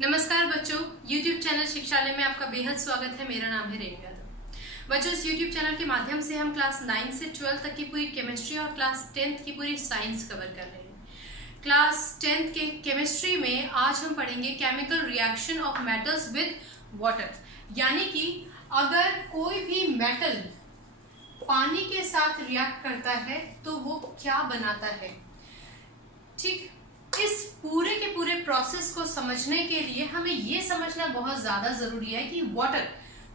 नमस्कार बच्चों, YouTube channel शिक्षालय में आपका बेहद स्वागत है। मेरा नाम है रेणु यादव। बच्चों, इस YouTube चैनल के माध्यम से हम क्लास 9 से 12 तक की पूरी केमिस्ट्री और क्लास 10th की पूरी साइंस कवर कर रहे हैं। क्लास 10th के केमिस्ट्री में आज हम पढ़ेंगे chemical reaction of metals with water, यानी कि अगर कोई भी मेटल पानी के साथ रिएक्ट करता है तो वो क्या बनाता है। ठीक, इस पूरे के पूरे प्रोसेस को समझने के लिए हमें ये समझना बहुत ज्यादा जरूरी है कि वाटर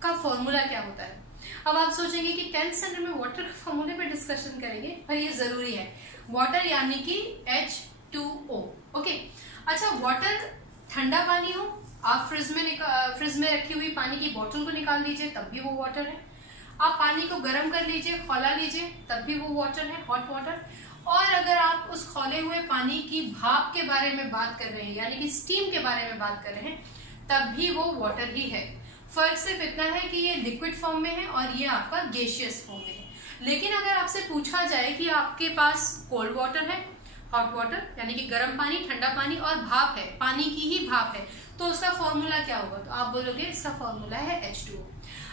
का फॉर्मूला क्या होता है। अब आप सोचेंगे कि 10th स्टैंडर्ड में वाटर के फॉर्मूले पे डिस्कशन करेंगे, पर ये जरूरी है। वाटर यानी कि H2O। ओके, अच्छा, वाटर ठंडा पानी हो, आप फ्रिज में रखी हुई पानी की बोतल को निकाल लीजिए तब भी वो वाटर है। आप पानी को गर्म कर लीजिए, खौला लीजिए, तब भी वो वाटर है, हॉट वाटर। और अगर आप उस खौले हुए पानी की भाप के बारे में बात कर रहे हैं, यानी कि स्टीम के बारे में बात कर रहे हैं, तब भी वो वाटर ही है। फर्क सिर्फ इतना है कि ये लिक्विड फॉर्म में है और ये आपका गैसियस फॉर्म में है। लेकिन अगर आपसे पूछा जाए कि आपके पास कोल्ड वाटर है, हॉट वाटर यानी कि गर्म पानी, ठंडा पानी और भाप है, पानी की ही भाप है, तो उसका फॉर्मूला क्या होगा, तो आप बोलोगे इसका फॉर्मूला है H2O।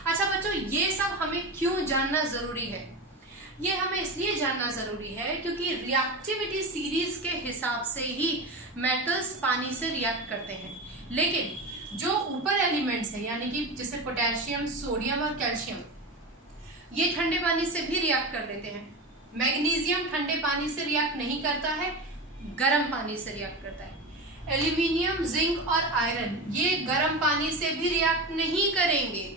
अच्छा बच्चों, ये सब हमें क्यों जानना जरूरी है? ये हमें इसलिए जानना जरूरी है क्योंकि रिएक्टिविटी सीरीज के हिसाब से ही मेटल्स पानी से रिएक्ट करते हैं। लेकिन जो ऊपर एलिमेंट्स हैं, यानी कि जैसे पोटेशियम, सोडियम और कैल्शियम, ये ठंडे पानी से भी रिएक्ट कर लेते हैं। मैग्नीशियम ठंडे पानी से रिएक्ट नहीं करता है, गर्म पानी से रिएक्ट करता है। एल्यूमिनियम, जिंक और आयरन ये गर्म पानी से भी रिएक्ट नहीं करेंगे,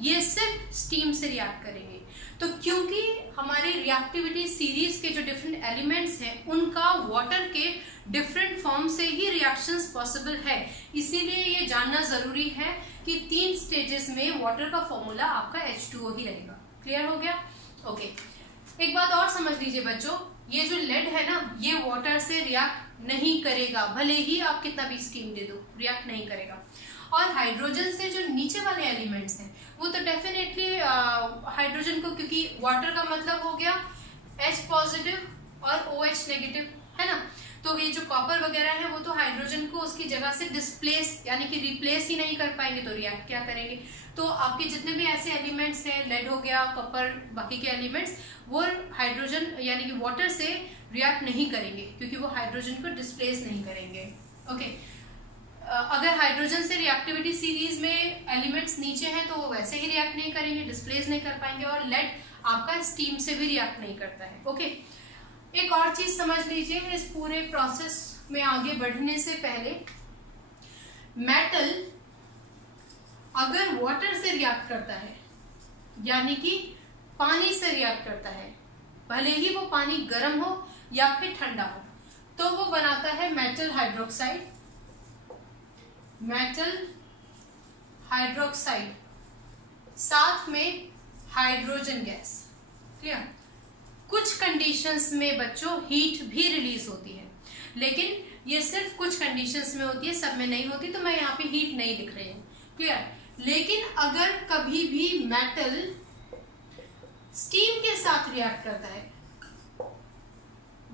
ये सिर्फ स्टीम से रिएक्ट करेंगे। तो क्योंकि हमारे रिएक्टिविटी सीरीज के जो डिफरेंट एलिमेंट्स हैं उनका वाटर के डिफरेंट फॉर्म से ही रिएक्शंस पॉसिबल है, इसीलिए ये जानना जरूरी है कि 3 स्टेजेस में वाटर का फॉर्मूला आपका H2O ही रहेगा। क्लियर हो गया? ओके, एक बात और समझ लीजिए बच्चों, ये जो लेड है ना, ये वाटर से रिएक्ट नहीं करेगा, भले ही आप कितना भी स्टीम दे दो, रिएक्ट नहीं करेगा। और हाइड्रोजन से जो नीचे वाले एलिमेंट्स हैं वो तो डेफिनेटली हाइड्रोजन को, क्योंकि वाटर का मतलब हो गया H पॉजिटिव और OH नेगेटिव, है ना, तो ये जो कॉपर वगैरह है वो तो हाइड्रोजन को उसकी जगह से डिस्प्लेस यानी कि रिप्लेस ही नहीं कर पाएंगे, तो रिएक्ट क्या करेंगे। तो आपके जितने भी ऐसे एलिमेंट्स हैं, लेड हो गया, कॉपर, बाकी के एलिमेंट्स, वो हाइड्रोजन यानी कि वाटर से रिएक्ट नहीं करेंगे क्योंकि वो हाइड्रोजन को डिस्प्लेस नहीं करेंगे। ओके, अगर हाइड्रोजन से रिएक्टिविटी सीरीज में एलिमेंट्स नीचे हैं तो वो वैसे ही रिएक्ट नहीं करेंगे, डिस्प्लेस नहीं कर पाएंगे। और लेड आपका स्टीम से भी रिएक्ट नहीं करता है। ओके, एक और चीज समझ लीजिए, इस पूरे प्रोसेस में आगे बढ़ने से पहले, मेटल अगर वाटर से रिएक्ट करता है यानी कि पानी से रिएक्ट करता है, भले ही वो पानी गर्म हो या फिर ठंडा हो, तो वो बनाता है मेटल हाइड्रोक्साइड, मेटल हाइड्रोक्साइड, साथ में हाइड्रोजन गैस। क्लियर? कुछ कंडीशंस में बच्चों हीट भी रिलीज होती है, लेकिन ये सिर्फ कुछ कंडीशंस में होती है, सब में नहीं होती, तो मैं यहाँ पे हीट नहीं लिख रही हूँ। क्लियर? लेकिन अगर कभी भी मेटल स्टीम के साथ रिएक्ट करता है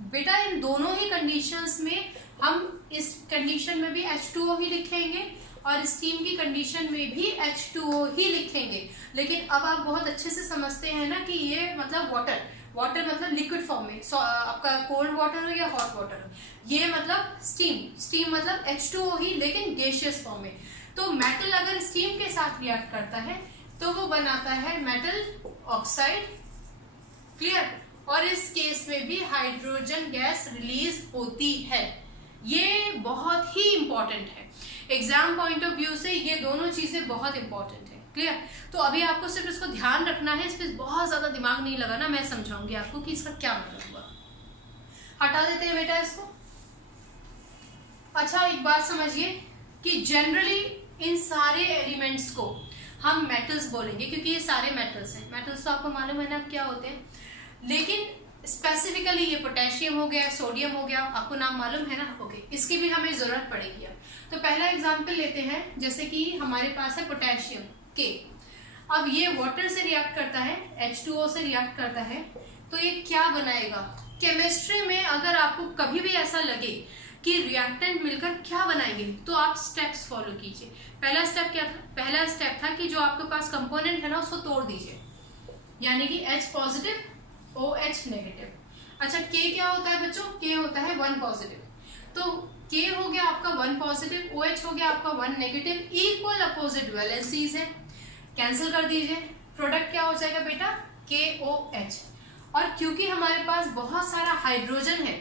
बेटा, इन दोनों ही कंडीशंस में हम इस कंडीशन में भी H2O ही लिखेंगे और स्टीम की कंडीशन में भी H2O ही लिखेंगे। लेकिन अब आप बहुत अच्छे से समझते हैं ना कि ये मतलब वाटर मतलब लिक्विड फॉर्म में, आपका कोल्ड वाटर हो या हॉट वाटर हो, ये मतलब स्टीम मतलब H2O ही, लेकिन गैसियस फॉर्म में। तो मेटल अगर स्टीम के साथ रिएक्ट करता है तो वो बनाता है मेटल ऑक्साइड। क्लियर? और इस केस में भी हाइड्रोजन गैस रिलीज होती है। ये बहुत ही इंपॉर्टेंट है, एग्जाम पॉइंट ऑफ व्यू से ये दोनों चीजें बहुत इंपॉर्टेंट है। क्लियर? तो अभी आपको सिर्फ इसको ध्यान रखना है, इस पर बहुत ज्यादा दिमाग नहीं लगाना, मैं समझाऊंगी आपको कि इसका क्या मतलब हुआ। हटा देते हैं बेटा इसको। अच्छा, एक बात समझिए कि जनरली इन सारे एलिमेंट्स को हम मेटल्स बोलेंगे क्योंकि ये सारे मेटल्स हैं। मेटल्स तो आपको मालूम है ना क्या होते हैं, लेकिन स्पेसिफिकली ये पोटेशियम हो गया, सोडियम हो गया, आपको नाम मालूम है ना। ओके, इसकी भी हमें जरूरत पड़ेगी। अब तो पहला एग्जांपल लेते हैं, जैसे कि हमारे पास है पोटेशियम के। अब ये वाटर से रिएक्ट करता है, H2O से रिएक्ट करता है, तो ये क्या बनाएगा? केमिस्ट्री में अगर आपको कभी भी ऐसा लगे कि रिएक्टेंट मिलकर क्या बनाएंगे, तो आप स्टेप्स फॉलो कीजिए। पहला स्टेप क्या था? पहला स्टेप था कि जो आपके पास कंपोनेंट है ना उसको तोड़ दीजिए, यानी कि H पॉजिटिव OH नेगेटिव। अच्छा K क्या होता है बच्चों? K होता है 1 पॉजिटिव, तो K हो गया आपका 1 पॉजिटिव, OH हो गया आपका 1 नेगेटिव, इक्वल अपोजिट वैलेंसीज है, कैंसिल कर दीजिए। प्रोडक्ट क्या हो जाएगा बेटा? KOH। और क्योंकि हमारे पास बहुत सारा हाइड्रोजन है,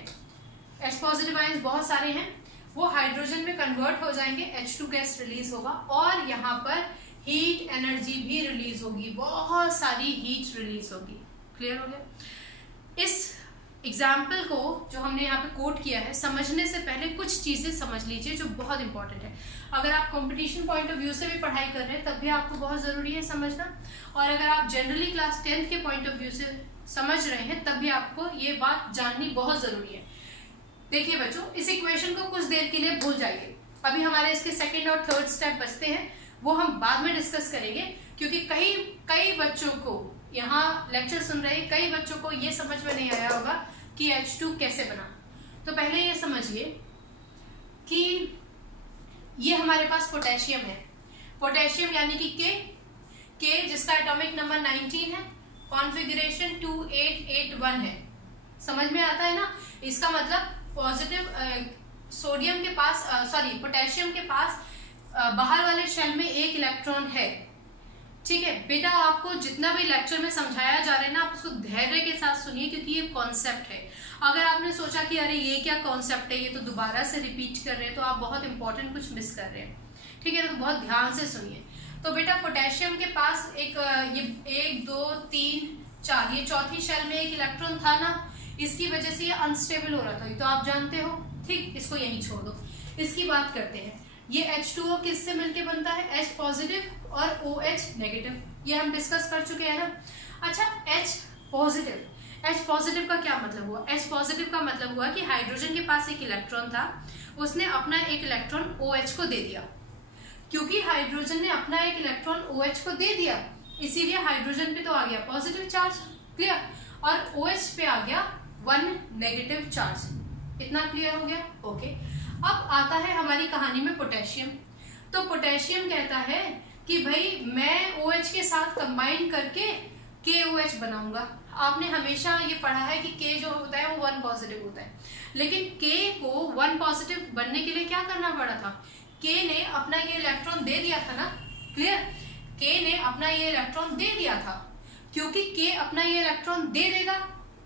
H पॉजिटिव आयंस बहुत सारे हैं, वो हाइड्रोजन में कन्वर्ट हो जाएंगे, H2 गैस रिलीज होगा और यहाँ पर हीट एनर्जी भी रिलीज होगी, बहुत सारी हीट रिलीज होगी। क्लियर हो गया? इस एग्जाम्पल को जो हमने यहाँ पे कोट किया है, समझने से पहले कुछ चीजें समझ लीजिए जो बहुत इंपॉर्टेंट है। अगर आप कंपटीशन पॉइंट ऑफ व्यू से भी पढ़ाई कर रहे हैं तब भी आपको बहुत जरूरी है समझना, और अगर आप जनरली क्लास 10th के पॉइंट ऑफ व्यू से समझ रहे हैं तब भी आपको ये बात जाननी बहुत जरूरी है। देखिए बच्चों, इस इक्वेशन को कुछ देर के लिए भूल जाइए, अभी हमारे इसके सेकेंड और थर्ड स्टेप बचते हैं, वो हम बाद में डिस्कस करेंगे, क्योंकि कई बच्चों को यहाँ लेक्चर सुन रहे कई बच्चों को ये समझ में नहीं आया होगा कि H2 कैसे बना। तो पहले ये समझिए कि ये हमारे पास पोटेशियम है, पोटेशियम यानी कि K जिसका एटॉमिक नंबर 19 है, कॉन्फ़िगरेशन 2881 है। समझ में आता है ना? इसका मतलब पॉजिटिव सोडियम के पास पोटेशियम के पास बाहर वाले शेल में एक इलेक्ट्रॉन है। ठीक है बेटा, आपको जितना भी लेक्चर में समझाया जा रहा है ना, आप उसको धैर्य के साथ सुनिए, क्योंकि ये कॉन्सेप्ट है। अगर आपने सोचा कि अरे ये क्या कॉन्सेप्ट है, ये तो दोबारा से रिपीट कर रहे हैं, तो आप बहुत इंपॉर्टेंट कुछ मिस कर रहे हैं। ठीक है, तो बहुत ध्यान से सुनिए। तो बेटा पोटेशियम के पास एक ये 1 2 3 4 ये चौथी शेल में एक इलेक्ट्रॉन था ना, इसकी वजह से ये अनस्टेबल हो रहा था, ये तो आप जानते हो। ठीक, इसको यहीं छोड़ दो, इसकी बात करते हैं। ये H2O किससे मिलके बनता है? H पॉजिटिव और OH नेगेटिव, ये हम डिस्कस कर चुके हैं ना। अच्छा H पॉजिटिव का क्या मतलब हुआ? H पॉजिटिव का मतलब हुआ कि हाइड्रोजन के पास एक इलेक्ट्रॉन था, उसने अपना एक इलेक्ट्रॉन OH को दे दिया। क्योंकि हाइड्रोजन ने अपना एक इलेक्ट्रॉन OH को दे दिया, इसीलिए हाइड्रोजन पे तो आ गया पॉजिटिव चार्ज, क्लियर, और OH पे आ गया 1 नेगेटिव चार्ज। इतना क्लियर हो गया? ओके। अब आता है हमारी कहानी में पोटेशियम। तो पोटेशियम कहता है कि भाई मैं OH के साथ कंबाइन करके KOH बनाऊंगा। आपने हमेशा ये पढ़ा है कि K जो होता है वो 1 पॉजिटिव होता है, लेकिन K को 1 पॉजिटिव बनने के लिए क्या करना पड़ा था? K ने अपना ये इलेक्ट्रॉन दे दिया था ना, क्लियर, K ने अपना ये इलेक्ट्रॉन दे दिया था। क्योंकि K अपना ये इलेक्ट्रॉन दे देगा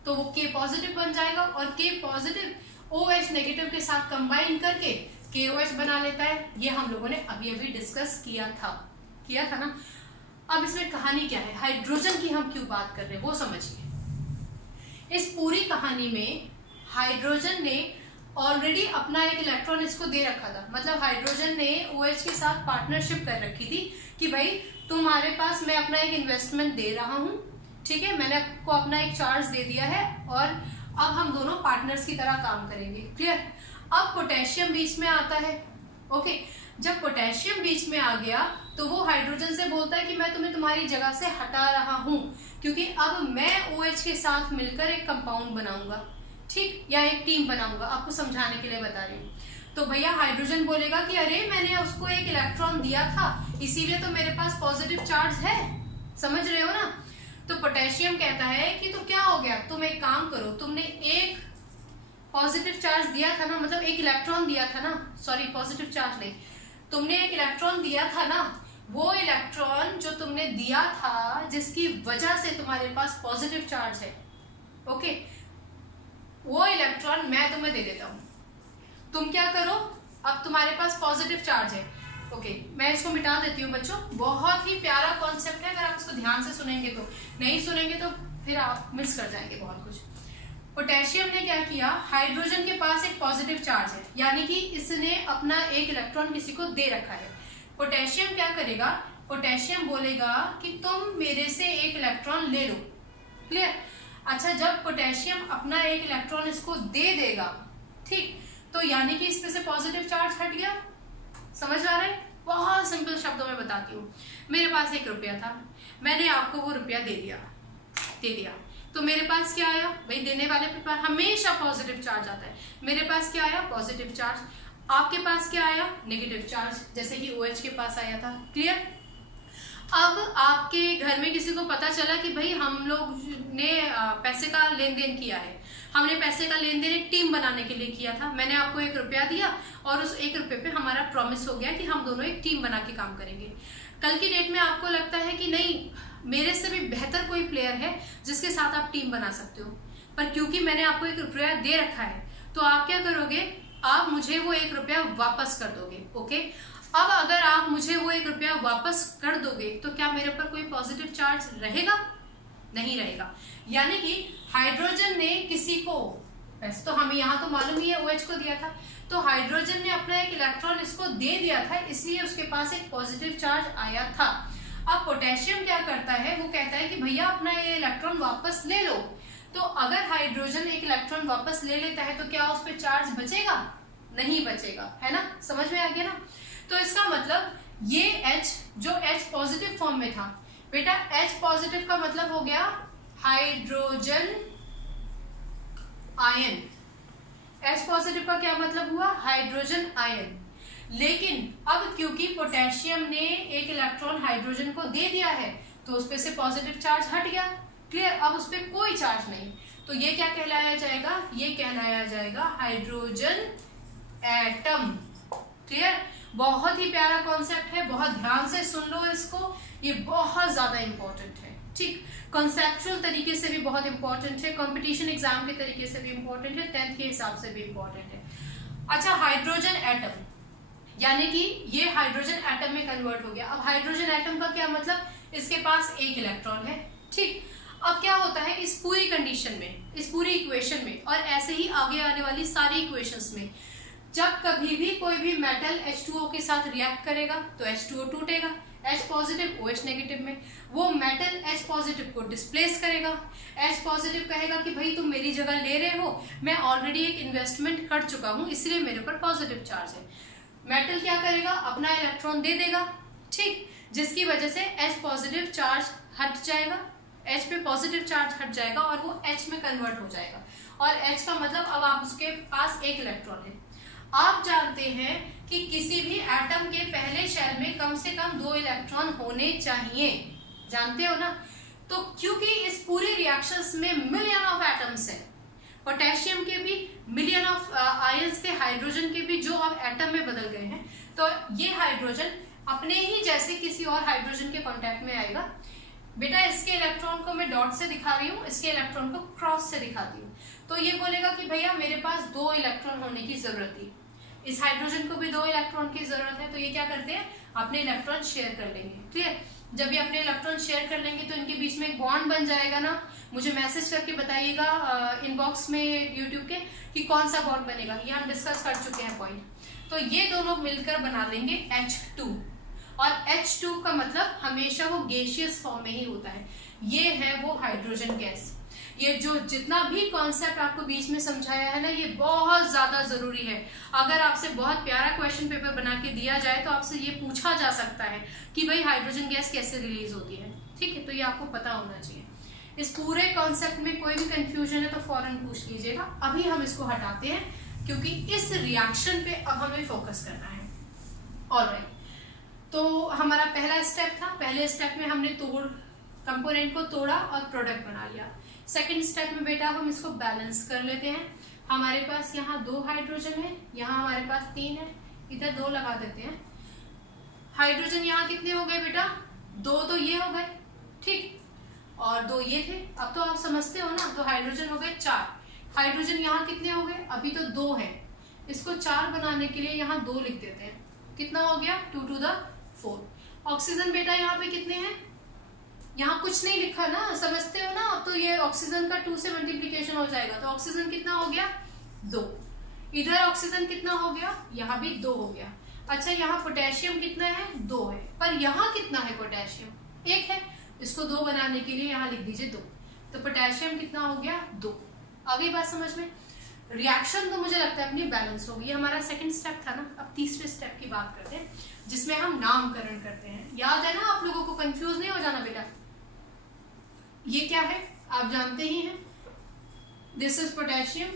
तो वो K पॉजिटिव बन जाएगा, और K पॉजिटिव OH नेगेटिव के साथ कंबाइन करके KOH बना लेता है। ये हम लोगों ने अभी डिस्कस किया था ना। अब इसमें कहानी क्या है, हाइड्रोजन की हम क्यों बात कर रहे हैं वो समझिए। इस पूरी कहानी में हाइड्रोजन ने ऑलरेडी अपना एक इलेक्ट्रॉन इसको दे रखा था, मतलब हाइड्रोजन ने OH के साथ पार्टनरशिप कर रखी थी कि भाई तुम्हारे पास मैं अपना एक इन्वेस्टमेंट दे रहा हूं, ठीक है, मैंने आपको अपना एक चार्ज दे दिया है और अब हम दोनों पार्टनर्स की तरह काम करेंगे, क्लियर। अब पोटेशियम बीच में आता है, ओके। जब पोटेशियम बीच में आ गया तो वो हाइड्रोजन से बोलता है कि मैं तुम्हें तुम्हारी जगह से हटा रहा हूं, क्योंकि अब मैं OH के साथ मिलकर एक कंपाउंड बनाऊंगा, ठीक, या एक टीम बनाऊंगा, आपको समझाने के लिए बता रही हूँ। तो भैया हाइड्रोजन बोलेगा कि अरे मैंने उसको एक इलेक्ट्रॉन दिया था, इसीलिए तो मेरे पास पॉजिटिव चार्ज है, समझ रहे हो ना। तो पोटेशियम कहता है कि तो क्या हो गया, तुम एक काम करो, तुमने एक पॉजिटिव चार्ज दिया था ना, मतलब एक इलेक्ट्रॉन दिया था ना, सॉरी पॉजिटिव चार्ज नहीं, तुमने एक इलेक्ट्रॉन दिया था ना, वो इलेक्ट्रॉन जो तुमने दिया था जिसकी वजह से तुम्हारे पास पॉजिटिव चार्ज है, ओके, वो इलेक्ट्रॉन मैं तुम्हें दे देता हूं, तुम क्या करो, अब तुम्हारे पास पॉजिटिव चार्ज है, ओके। मैं इसको मिटा देती हूँ बच्चों, बहुत ही प्यारा कॉन्सेप्ट है, अगर आप इसको ध्यान से सुनेंगे तो, नहीं सुनेंगे तो फिर आप मिस कर जाएंगे बहुत कुछ। पोटेशियम ने क्या किया, हाइड्रोजन के पास एक पॉजिटिव चार्ज है, यानी कि इसने अपना एक इलेक्ट्रॉन किसी को दे रखा है। पोटेशियम क्या करेगा, पोटेशियम बोलेगा कि तुम मेरे से एक इलेक्ट्रॉन ले लो, क्लियर। अच्छा, जब पोटेशियम अपना एक इलेक्ट्रॉन इसको दे देगा, ठीक, तो यानी कि इस पे से पॉजिटिव चार्ज हट गया, समझ आ रहा है। बहुत सिंपल शब्दों में बताती हूँ, मेरे पास 1 रुपया था, मैंने आपको वो रुपया दे दिया, तो तो मेरे पास क्या आया भाई, देने वाले के पास हमेशा पॉजिटिव चार्ज आता है। मेरे पास क्या आया, पॉजिटिव चार्ज। आपके पास क्या आया, नेगेटिव चार्ज, जैसे कि OH के पास आया था। क्लियर। अब आपके घर में किसी को पता चला कि भाई हम लोग ने पैसे का लेन देन किया है, हमने पैसे का लेन देन एक टीम बनाने के लिए किया था। मैंने आपको 1 रुपया दिया और उस 1 रुपये पे हमारा प्रॉमिस हो गया कि हम दोनों एक टीम बना के काम करेंगे। कल की डेट में आपको लगता है कि नहीं, मेरे से भी बेहतर कोई प्लेयर है जिसके साथ आप टीम बना सकते हो, पर क्योंकि मैंने आपको 1 रुपया दे रखा है तो आप क्या करोगे, आप मुझे वो 1 रुपया वापस कर दोगे। ओके, अब अगर आप मुझे वो 1 रुपया वापस कर दोगे तो क्या मेरे ऊपर कोई पॉजिटिव चार्ज रहेगा? नहीं रहेगा। यानी कि हाइड्रोजन ने किसी को, वैसे तो हमें यहाँ तो मालूम ही है OH को दिया था, तो हाइड्रोजन ने अपना एक इलेक्ट्रॉन इसको दे दिया था, इसलिए उसके पास एक पॉजिटिव चार्ज आया था। अब पोटेशियम क्या करता है, वो कहता है कि भैया अपना ये इलेक्ट्रॉन वापस ले लो। तो अगर हाइड्रोजन एक इलेक्ट्रॉन वापस ले लेता है तो क्या उस पर चार्ज बचेगा? नहीं बचेगा, है ना। समझ में आ गया ना। तो इसका मतलब ये H, जो H पॉजिटिव फॉर्म में था बेटा, H पॉजिटिव का मतलब हो गया हाइड्रोजन आयन। H पॉजिटिव का क्या मतलब हुआ, हाइड्रोजन आयन। लेकिन अब क्योंकि पोटेशियम ने एक इलेक्ट्रॉन हाइड्रोजन को दे दिया है तो उस पे से पॉजिटिव चार्ज हट गया। क्लियर। अब उस पर कोई चार्ज नहीं, तो ये क्या कहलाया जाएगा, ये कहलाया जाएगा हाइड्रोजन एटम। क्लियर। बहुत ही प्यारा कॉन्सेप्ट है, बहुत ध्यान से सुन लो इसको, ये बहुत ज्यादा इंपॉर्टेंट है। ठीक, कॉन्सेप्चुअल तरीके से भी बहुत इंपॉर्टेंट है, कंपटीशन एग्जाम के तरीके से भी इंपॉर्टेंट है, 10th के हिसाब से भी इंपॉर्टेंट है। अच्छा, हाइड्रोजन एटम, यानी कि ये हाइड्रोजन एटम में कन्वर्ट हो गया। अब हाइड्रोजन एटम का क्या मतलब, इसके पास एक इलेक्ट्रॉन है। ठीक, अब क्या होता है इस पूरी कंडीशन में, इस पूरी इक्वेशन में, और ऐसे ही आगे आने वाली सारी इक्वेशंस में, जब कभी भी कोई भी मेटल H2O के साथ रिएक्ट करेगा तो H2O टूटेगा, H पॉजिटिव OH नेगेटिव में, वो मेटल H पॉजिटिव को डिस्प्लेस करेगा। H पॉजिटिव कहेगा कि भाई तुम मेरी जगह ले रहे हो, मैं ऑलरेडी एक इन्वेस्टमेंट कर चुका हूं, इसलिए मेरे ऊपर पॉजिटिव चार्ज है। मेटल क्या करेगा, अपना इलेक्ट्रॉन दे देगा। ठीक, जिसकी वजह से H पॉजिटिव चार्ज हट जाएगा, H पे पॉजिटिव चार्ज हट जाएगा और वो H में कन्वर्ट हो जाएगा। और H का मतलब अब आप उसके पास एक इलेक्ट्रॉन है। आप जानते हैं कि किसी भी एटम के पहले शेल में कम से कम 2 इलेक्ट्रॉन होने चाहिए, जानते हो ना। तो क्योंकि इस पूरी रिएक्शंस में मिलियन ऑफ एटम्स हैं, पोटेशियम के भी मिलियन ऑफ आयंस थे, हाइड्रोजन के भी, जो अब एटम में बदल गए हैं, तो ये हाइड्रोजन अपने ही जैसे किसी और हाइड्रोजन के कांटेक्ट में आएगा। बेटा इसके इलेक्ट्रॉन को मैं डॉट से दिखा रही हूँ, इसके इलेक्ट्रॉन को क्रॉस से दिखाती हूँ, तो ये बोलेगा कि भैया मेरे पास 2 इलेक्ट्रॉन होने की जरूरत थी, इस हाइड्रोजन को भी 2 इलेक्ट्रॉन की जरूरत है, तो ये क्या करते हैं, अपने इलेक्ट्रॉन शेयर कर लेंगे। क्लियर। जब ये अपने इलेक्ट्रॉन शेयर कर लेंगे तो इनके बीच में एक बॉन्ड बन जाएगा ना। मुझे मैसेज करके बताइएगा इनबॉक्स में यूट्यूब के कि कौन सा बॉन्ड बनेगा, ये हम डिस्कस कर चुके हैं पॉइंट। तो ये दोनों मिलकर बना लेंगे H2, और H2 का मतलब हमेशा वो गैसियस फॉर्म में ही होता है, ये है वो हाइड्रोजन गैस। ये जो जितना भी कॉन्सेप्ट आपको बीच में समझाया है ना, ये बहुत ज्यादा जरूरी है। अगर आपसे बहुत प्यारा क्वेश्चन पेपर बना के दिया जाए तो आपसे ये पूछा जा सकता है कि भाई हाइड्रोजन गैस कैसे रिलीज होती है। ठीक है, तो ये आपको पता होना चाहिए। इस पूरे कॉन्सेप्ट में कोई भी कंफ्यूजन है तो फौरन पूछ लीजिएगा। अभी हम इसको हटाते हैं क्योंकि इस रिएक्शन पे अब हमें फोकस करना है। ऑलराइट, तो हमारा पहला स्टेप था, पहले स्टेप में हमने कंपोनेंट को तोड़ा और प्रोडक्ट बना लिया। सेकेंड स्टेप में बेटा हम इसको बैलेंस कर लेते हैं। हमारे पास यहाँ 2 हाइड्रोजन है, यहाँ हमारे पास 3 है, इधर 2 लगा देते हैं। हाइड्रोजन यहाँ कितने हो गए बेटा, 2 तो ये हो गए, ठीक, और 2 ये थे। अब तो आप समझते हो ना, तो हाइड्रोजन हो गए 4। हाइड्रोजन यहाँ कितने हो गए, अभी तो 2 है, इसको 4 बनाने के लिए यहाँ 2 लिख देते हैं, कितना हो गया 2 to the 4। ऑक्सीजन बेटा यहाँ पे कितने हैं, यहाँ कुछ नहीं लिखा ना, समझते हो ना। अब तो ये ऑक्सीजन का 2 से मल्टीप्लीकेशन हो जाएगा, तो ऑक्सीजन कितना हो गया 2। इधर ऑक्सीजन कितना हो गया, यहाँ भी 2 हो गया। अच्छा, यहाँ पोटेशियम कितना है, 2 है, पर यहाँ कितना है पोटेशियम, 1 है, इसको 2 बनाने के लिए यहाँ लिख दीजिए 2, तो पोटेशियम कितना हो गया 2। आ गई बात समझ में। रिएक्शन तो मुझे लगता है अपनी बैलेंस होगी। ये हमारा सेकंड स्टेप था ना। अब तीसरे स्टेप की बात करते हैं जिसमें हम नामकरण करते हैं। याद है ना आप लोगों को, कंफ्यूज नहीं हो जाना बेटा। ये क्या है, आप जानते ही हैं, दिस इज पोटेशियम,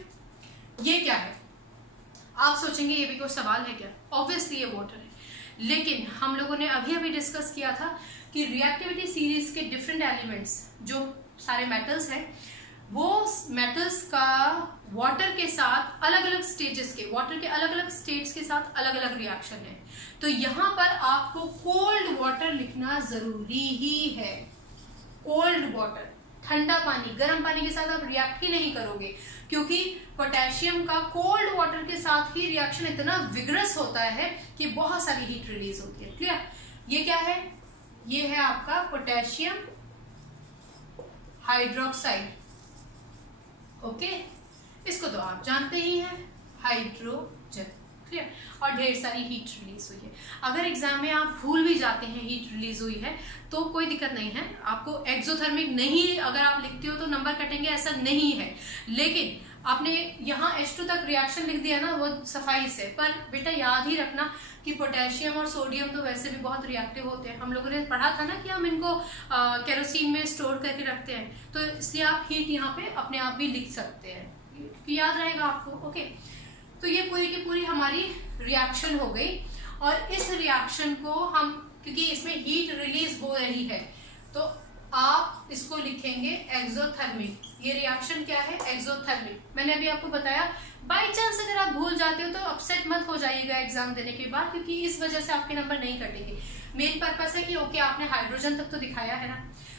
ये क्या है? आप सोचेंगे ये भी कोई सवाल है क्या? ऑब्वियसली ये वाटर है, लेकिन हम लोगों ने अभी अभी डिस्कस किया था कि रिएक्टिविटी सीरीज के डिफरेंट एलिमेंट्स, जो सारे मेटल्स हैं, वो मेटल्स का वाटर के साथ अलग अलग स्टेजेस के, वाटर के अलग अलग स्टेट्स के साथ अलग अलग रिएक्शन है। तो यहां पर आपको कोल्ड वाटर लिखना जरूरी ही है। कोल्ड वाटर, ठंडा पानी, गर्म पानी के साथ आप रिएक्ट ही नहीं करोगे, क्योंकि पोटेशियम का कोल्ड वाटर के साथ ही रिएक्शन इतना विग्रस होता है कि बहुत सारी हीट रिलीज होती है। क्लियर? ये क्या है? ये है आपका पोटेशियम हाइड्रोक्साइड। ओके, इसको तो आप जानते ही हैं, हाइड्रोजन। क्लियर? और ढेर सारी हीट रिलीज हुई है। अगर एग्जाम में आप भूल भी जाते हैं हीट रिलीज हुई है तो कोई दिक्कत नहीं है, आपको एक्सोथर्मिक नहीं अगर आप लिखते हो तो नंबर कटेंगे, ऐसा नहीं है। लेकिन आपने यहाँ H2 तक रिएक्शन लिख दिया ना, वो सफाई से, पर बेटा याद ही रखना कि पोटेशियम और सोडियम तो वैसे भी बहुत रिएक्टिव होते हैं। हम लोगों ने पढ़ा था ना कि हम इनको केरोसिन में स्टोर करके रखते हैं, तो इसलिए आप हीट यहाँ पे अपने आप भी लिख सकते हैं, याद रहेगा आपको। ओके, तो ये पूरी की पूरी हमारी रिएक्शन हो गई, और इस रिएक्शन को हम, क्योंकि इसमें हीट रिलीज हो रही है, तो आप इसको लिखेंगे एक्सोथर्मिक। ये रिएक्शन क्या है? एक्सोथर्मिक। मैंने अभी आपको बताया, बाय चांस अगर आप भूल जाते हो तो अपसेट मत हो जाइएगा एग्जाम देने के बाद, क्योंकि इस वजह से आपके नंबर नहीं कटेंगे। मेन पर्पस है कि ओके आपने हाइड्रोजन तक तो दिखाया है ना,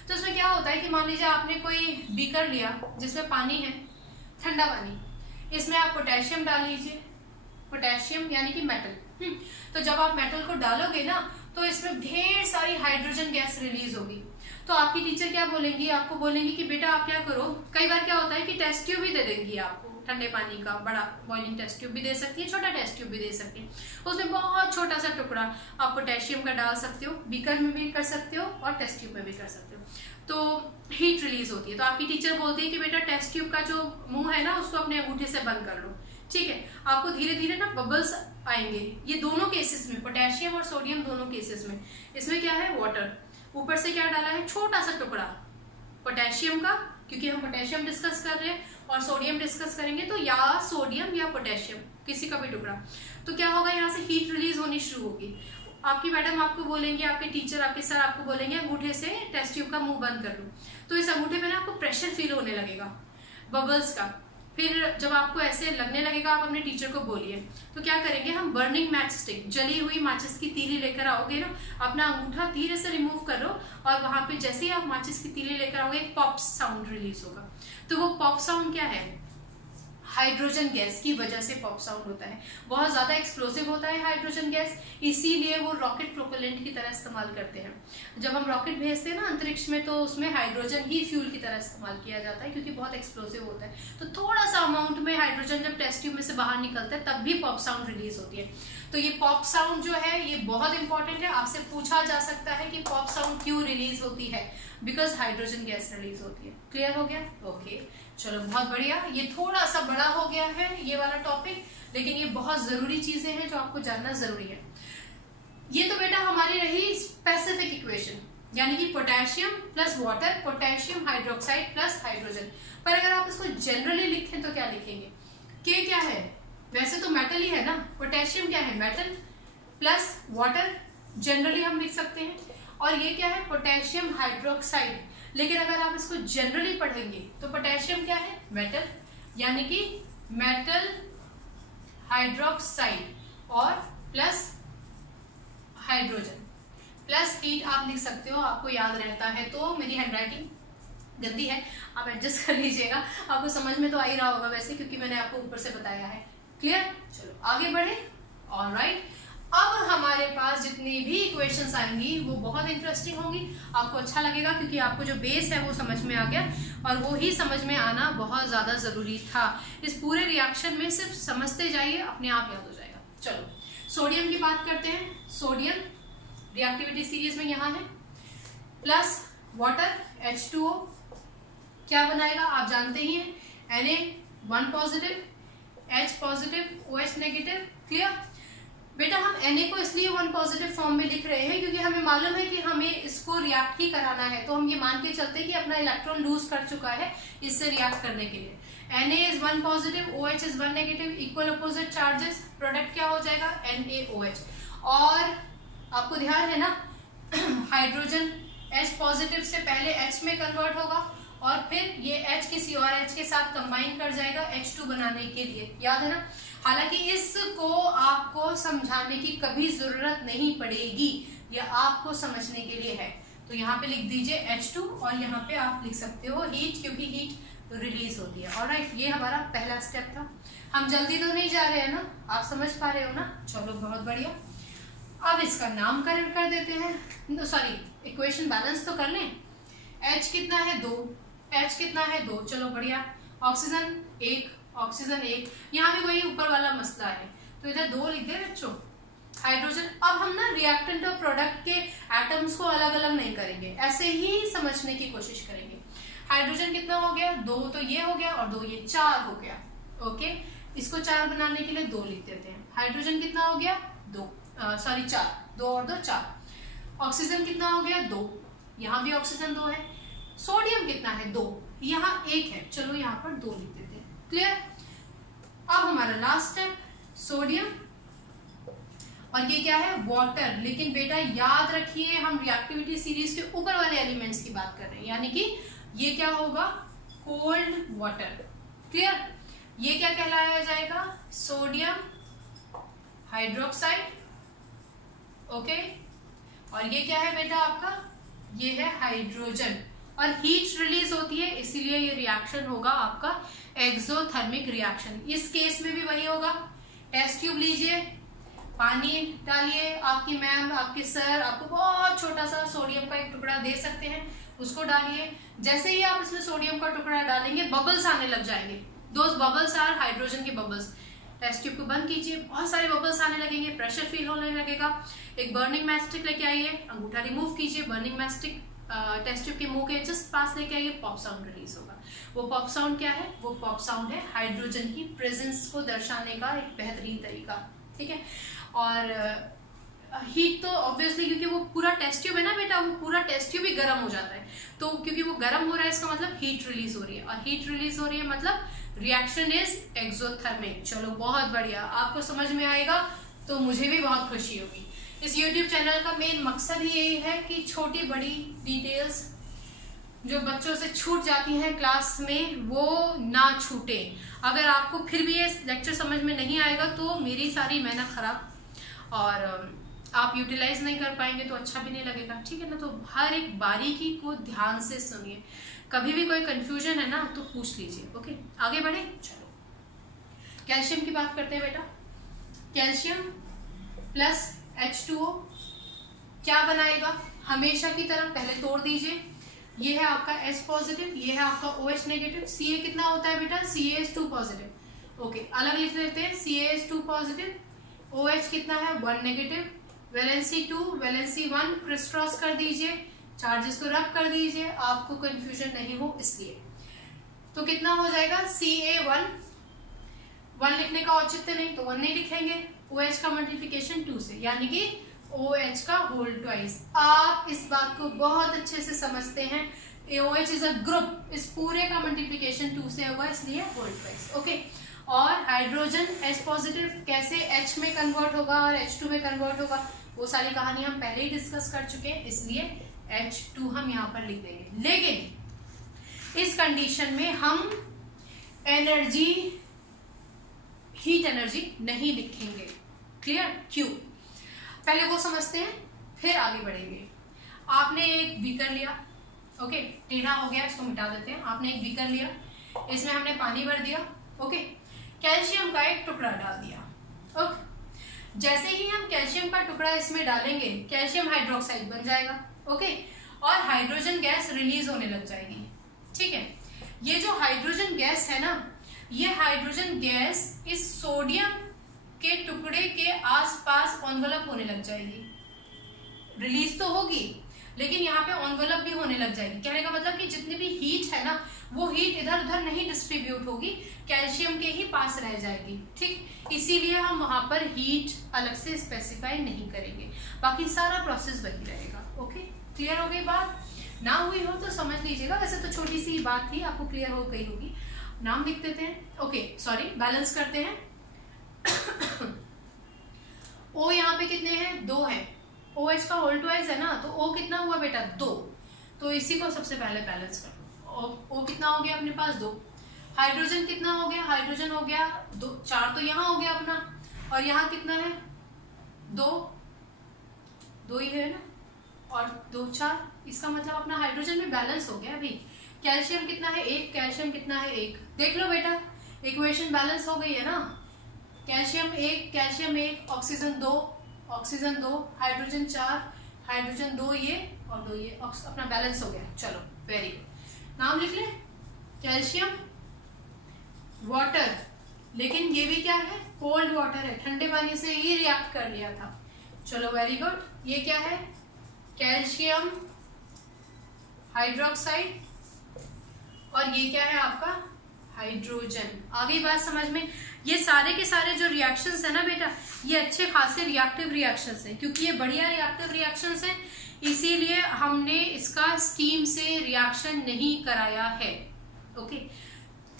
तो इसमें क्या होता है कि मान लीजिए आपने कोई बीकर लिया जिसमें पानी है, ठंडा पानी, इसमें आप पोटेशियम डाल लीजिए, पोटेशियम यानी कि मेटल। तो जब आप मेटल को डालोगे ना, तो इसमें ढेर सारी हाइड्रोजन गैस रिलीज होगी। तो आपकी टीचर क्या बोलेंगी? आपको बोलेंगी कि बेटा आप क्या करो, कई बार क्या होता है कि टेस्ट ट्यूब भी दे देंगी आपको, ठंडे पानी का बड़ा बॉइलिंग टेस्ट ट्यूब भी दे सकती है, छोटा टेस्ट ट्यूब भी दे सकती है। उसमें बहुत छोटा सा टुकड़ा आप पोटेशियम का डाल सकते हो, बीकर में भी कर सकते हो और टेस्ट ट्यूब में भी कर सकते हो, तो हीट रिलीज होती है। तो आपकी टीचर बोलती है कि बेटा टेस्ट ट्यूब का जो मुंह है ना, उसको अपने अंगूठे से बंद कर लो, ठीक है। आपको धीरे धीरे ना बबल्स आएंगे, ये दोनों केसेस में, पोटेशियम और सोडियम दोनों केसेस में। इसमें क्या है? वाटर, ऊपर से क्या डाला है? छोटा सा टुकड़ा पोटेशियम का, क्योंकि हम पोटेशियम डिस्कस कर रहे हैं और सोडियम डिस्कस करेंगे, तो या सोडियम या पोटेशियम, किसी का भी टुकड़ा। तो क्या होगा? यहाँ से हीट रिलीज होनी शुरू होगी। आपकी मैडम आपको बोलेंगे, आपके टीचर, आपके सर आपको बोलेंगे अंगूठे से टेस्ट ट्यूब का मुंह बंद कर लो, तो इस अंगूठे में ना आपको प्रेशर फील होने लगेगा बबल्स का। फिर जब आपको ऐसे लगने लगेगा, आप अपने टीचर को बोलिए। तो क्या करेंगे हम? बर्निंग मैच स्टिक, जली हुई माचिस की तीली लेकर आओगे ना, अपना अंगूठा धीरे से रिमूव करो, और वहां पे जैसे ही आप माचिस की तीली लेकर आओगे, एक पॉप साउंड रिलीज होगा। तो वो पॉप साउंड क्या है? हाइड्रोजन गैस की वजह से पॉप साउंड होता है। बहुत ज्यादा एक्सप्लोसिव होता है हाइड्रोजन गैस, इसीलिए वो रॉकेट प्रोपेलेंट की तरह इस्तेमाल करते हैं। जब हम रॉकेट भेजते हैं ना अंतरिक्ष में, तो उसमें हाइड्रोजन ही फ्यूल की तरह इस्तेमाल किया जाता है, क्योंकि बहुत एक्सप्लोसिव होता है। तो थोड़ा सा अमाउंट में हाइड्रोजन जब टेस्ट ट्यूब में से बाहर निकलता है, तब भी पॉप साउंड रिलीज होती है। तो ये पॉप साउंड जो है ये बहुत इंपॉर्टेंट है, आपसे पूछा जा सकता है कि पॉप साउंड क्यों रिलीज होती है? बिकॉज हाइड्रोजन गैस रिलीज होती है। क्लियर हो गया? ओके, चलो बहुत बढ़िया। ये थोड़ा सा बड़ा हो गया है ये वाला टॉपिक, लेकिन ये बहुत जरूरी चीजें हैं जो आपको जानना जरूरी है। ये तो बेटा हमारी रही स्पेसिफिक इक्वेशन, यानी कि potassium plus water, potassium hydroxide plus hydrogen. पर अगर आप इसको जनरली लिखें तो क्या लिखेंगे? के क्या है? वैसे तो मेटल ही है ना, पोटेशियम क्या है? मेटल प्लस वाटर, जनरली हम लिख सकते हैं। और ये क्या है? Potassium hydroxide. लेकिन अगर आप इसको जनरली पढ़ेंगे तो पोटेशियम क्या है? मेटल, यानी कि मेटल हाइड्रोक्साइड, और प्लस हाइड्रोजन, प्लस हीट आप लिख सकते हो, आपको याद रहता है तो। मेरी हैंडराइटिंग गंदी है, आप एडजस्ट कर लीजिएगा, आपको समझ में तो आ ही रहा होगा वैसे, क्योंकि मैंने आपको ऊपर से बताया है। क्लियर? चलो आगे बढ़े। ऑलराइट, अब हमारे पास जितनी भी इक्वेशंस आएंगी वो बहुत इंटरेस्टिंग होंगी, आपको अच्छा लगेगा, क्योंकि आपको जो बेस है वो समझ में आ गया, और वो ही समझ में आना बहुत ज्यादा जरूरी था। इस पूरे रिएक्शन में सिर्फ समझते जाइए, अपने आप याद हो जाएगा। चलो सोडियम की बात करते हैं। सोडियम रिएक्टिविटी सीरीज में यहाँ है, प्लस वाटर H2O, क्या बनाएगा आप जानते ही हैं, Na1 positive, H positive, OH negative. Clear? बेटा हम Na को इसलिए 1 पॉजिटिव फॉर्म में लिख रहे हैं क्योंकि हमें मालूम है कि हमें इसको रिएक्ट ही कराना है, तो हम ये मान के चलते हैं कि अपना इलेक्ट्रॉन लूज कर चुका है इससे रिएक्ट करने के लिए। Na is 1 positive, OH is 1 negative, equal opposite charges, product क्या हो जाएगा NaOH। और आपको ध्यान है ना हाइड्रोजन H पॉजिटिव से पहले H में कन्वर्ट होगा और फिर ये H किसी और H के साथ कंबाइन कर जाएगा H2 बनाने के लिए, याद है ना। हालांकि इसको आपको समझाने की कभी जरूरत नहीं पड़ेगी, यह आपको समझने के लिए है। तो यहाँ पे लिख दीजिए H2 और यहाँ पे आप लिख सकते हो हीट, क्योंकि हीट रिलीज होती है। ऑलराइट, ये हमारा पहला स्टेप था। हम जल्दी तो नहीं जा रहे हैं ना, आप समझ पा रहे हो ना। चलो बहुत बढ़िया। अब इसका नामकरण कर देते हैं, सॉरी इक्वेशन बैलेंस तो कर लें। H कितना है 2, H कितना है 2, चलो बढ़िया। ऑक्सीजन 1, ऑक्सीजन 1, यहाँ भी वही ऊपर वाला मसला है, तो इधर 2 लिख दे बच्चों। हाइड्रोजन, अब हम ना रिएक्टेंट और प्रोडक्ट के एटम्स को अलग अलग नहीं करेंगे, ऐसे ही समझने की कोशिश करेंगे। हाइड्रोजन कितना हो गया 2, तो ये हो गया और 2 ये 4 हो गया। ओके, इसको 4 बनाने के लिए 2 लिख देते हैं। हाइड्रोजन कितना हो गया 2, सॉरी 4, 2 और 2 4। ऑक्सीजन कितना हो गया 2, यहाँ भी ऑक्सीजन 2 है। सोडियम कितना है 2, यहाँ 1 है, चलो यहाँ पर 2 लिख देते हैं। क्लियर। अब हमारा लास्ट स्टेप सोडियम, और ये क्या है वाटर। लेकिन बेटा याद रखिए हम रिएक्टिविटी सीरीज के ऊपर वाले एलिमेंट्स की बात कर रहे हैं, यानी कि ये क्या होगा कोल्ड वाटर। क्लियर। ये क्या कहलाया जाएगा सोडियम हाइड्रोक्साइड। ओके, और ये क्या है बेटा आपका, ये है हाइड्रोजन, और हीट रिलीज होती है इसीलिए ये रिएक्शन होगा आपका एक्सोथर्मिक रिएक्शन। इस केस में भी वही होगा। टेस्ट ट्यूब लीजिए, पानी डालिए, आपकी मैम आपके सर आपको बहुत छोटा सा सोडियम का एक टुकड़ा दे सकते हैं, उसको डालिए। जैसे ही आप इसमें सोडियम का टुकड़ा डालेंगे बबल्स आने लग जाएंगे, दोज बबल्स आर हाइड्रोजन के बबल्स। टेस्ट ट्यूब को बंद कीजिए, बहुत सारे बबल्स आने लगेंगे, प्रेशर फील होने लगेगा। एक बर्निंग मैस्टिक लेके आइए, अंगूठा रिमूव कीजिए, बर्निंग मैस्टिक टेस्ट ट्यूब के मुंह के जस्ट पास लेके आइए, पॉप साउंड रिलीज होगा। वो पॉप साउंड क्या है, वो पॉप साउंड है हाइड्रोजन की प्रेजेंस को दर्शाने का एक बेहतरीन तरीका। ठीक है। और हीट तो ऑब्वियसली क्योंकि वो पूरा टेस्ट ट्यूब है ना बेटा, वो पूरा टेस्ट ट्यूब ही गर्म हो जाता है, तो क्योंकि वो गर्म हो रहा है इसका मतलब हीट रिलीज हो रही है, और हीट रिलीज हो रही है मतलब रिएक्शन इज एक्सोथर्मिक। चलो बहुत बढ़िया, आपको समझ में आएगा तो मुझे भी बहुत खुशी होगी। इस YouTube चैनल का मेन मकसद ही यही है कि छोटी बड़ी डिटेल्स जो बच्चों से छूट जाती हैं क्लास में वो ना छूटे। अगर आपको फिर भी ये लेक्चर समझ में नहीं आएगा तो मेरी सारी मेहनत खराब, और आप यूटिलाइज नहीं कर पाएंगे तो अच्छा भी नहीं लगेगा। ठीक है ना, तो हर एक बारीकी को ध्यान से सुनिए, कभी भी कोई कंफ्यूजन है ना तो पूछ लीजिए। ओके, आगे बढ़े। चलो कैल्शियम की बात करते हैं बेटा। कैल्शियम प्लस H2O क्या बनाएगा, हमेशा की तरह पहले तोड़ दीजिए। ये है आपका H पॉजिटिव, ये है आपका OH नेगेटिव। Ca कितना होता है बेटा, Ca2 पॉजिटिव। ओके, अलग लिख लेते हैं, Ca2 पॉजिटिव, OH कितना है 1 negative, valency 2 valency 1, criss cross कर दीजिए, चार्जेस को रब कर दीजिए, आपको कंफ्यूजन नहीं हो इसलिए। तो कितना हो जाएगा Ca1, 1 लिखने का औचित्य नहीं तो 1 नहीं लिखेंगे। OH का मल्टीप्लिकेशन 2 से, यानी कि OH का होल ट्वाइस। आप इस बात को बहुत अच्छे से समझते हैं, OH इज अ ग्रुप, इस पूरे का मल्टीप्लिकेशन 2 से होगा इसलिए होल ट्वाइस। ओके, और हाइड्रोजन H पॉजिटिव कैसे H में कन्वर्ट होगा और H2 में कन्वर्ट होगा वो सारी कहानी हम पहले ही डिस्कस कर चुके हैं, इसलिए H2 हम यहाँ पर लिख देंगे। लेकिन इस कंडीशन में हम एनर्जी, हीट एनर्जी नहीं लिखेंगे। क्लियर, क्यों, पहले वो समझते हैं फिर आगे बढ़ेंगे। आपने एक बीकर लिया, ओके, टेढ़ा हो गया इसको मिटा देते हैं। आपने एक बीकर लिया, इसमें हमने पानी भर दिया, ओके, कैल्शियम का एक टुकड़ा डाल दिया। ओके, जैसे ही हम कैल्शियम का टुकड़ा इसमें डालेंगे कैल्शियम हाइड्रोक्साइड बन जाएगा, ओके, और हाइड्रोजन गैस रिलीज होने लग जाएगी। ठीक है, ये जो हाइड्रोजन गैस है ना, ये हाइड्रोजन गैस इस सोडियम के टुकड़े के आसपास एनवलप होने लग जाएगी। रिलीज तो होगी लेकिन यहाँ पे एनवेलप भी होने लग जाएगी। कहने का मतलब कि जितनी भी हीट है ना, वो हीट इधर उधर नहीं डिस्ट्रीब्यूट होगी, कैल्शियम के ही पास रह जाएगी। ठीक, इसीलिए हम वहां पर हीट अलग से स्पेसिफाई नहीं करेंगे, बाकी सारा प्रोसेस वही रहेगा। ओके, क्लियर हो गई बात? ना हुई हो तो समझ लीजिएगा, वैसे तो छोटी सी बात थी, आपको क्लियर हो गई होगी। नाम लिख देते हैं। ओके सॉरी, बैलेंस करते हैं। ओ यहाँ पे कितने हैं? 2 है। OH का होल ट्वाइस है ना, तो O कितना हुआ बेटा? 2। तो इसी को सबसे पहले बैलेंस कर लो। O कितना हो गया अपने पास? 2। हाइड्रोजन कितना हो गया? हाइड्रोजन हो गया 2, 4 तो यहाँ हो गया अपना, और यहाँ कितना है? 2 ही है ना, और 2 4, इसका मतलब अपना हाइड्रोजन में बैलेंस हो गया। अभी कैल्शियम कितना है? 1। कैल्शियम कितना है? 1। देख लो बेटा, इक्वेशन बैलेंस हो गई है ना। Calcium 1, calcium 1, oxygen 2, oxygen 2, hydrogen 4, hydrogen 2 ये और 2 ये, अपना बैलेंस हो गया। चलो वेरी गुड, नाम लिख ले। कैल्शियम वाटर, लेकिन ये भी क्या है? कोल्ड वाटर है, ठंडे पानी से ये रिएक्ट कर लिया था। चलो वेरी गुड, ये क्या है? कैल्शियम हाइड्रोक्साइड, और ये क्या है आपका? हाइड्रोजन। आ गई बात समझ में? ये सारे के सारे जो रिएक्शंस है ना बेटा, ये अच्छे खासे रिएक्टिव रिएक्शंस हैं, क्योंकि ये बढ़िया रिएक्टिव रिएक्शंस हैं, इसीलिए हमने इसका स्टीम से रिएक्शन नहीं कराया है। ओके,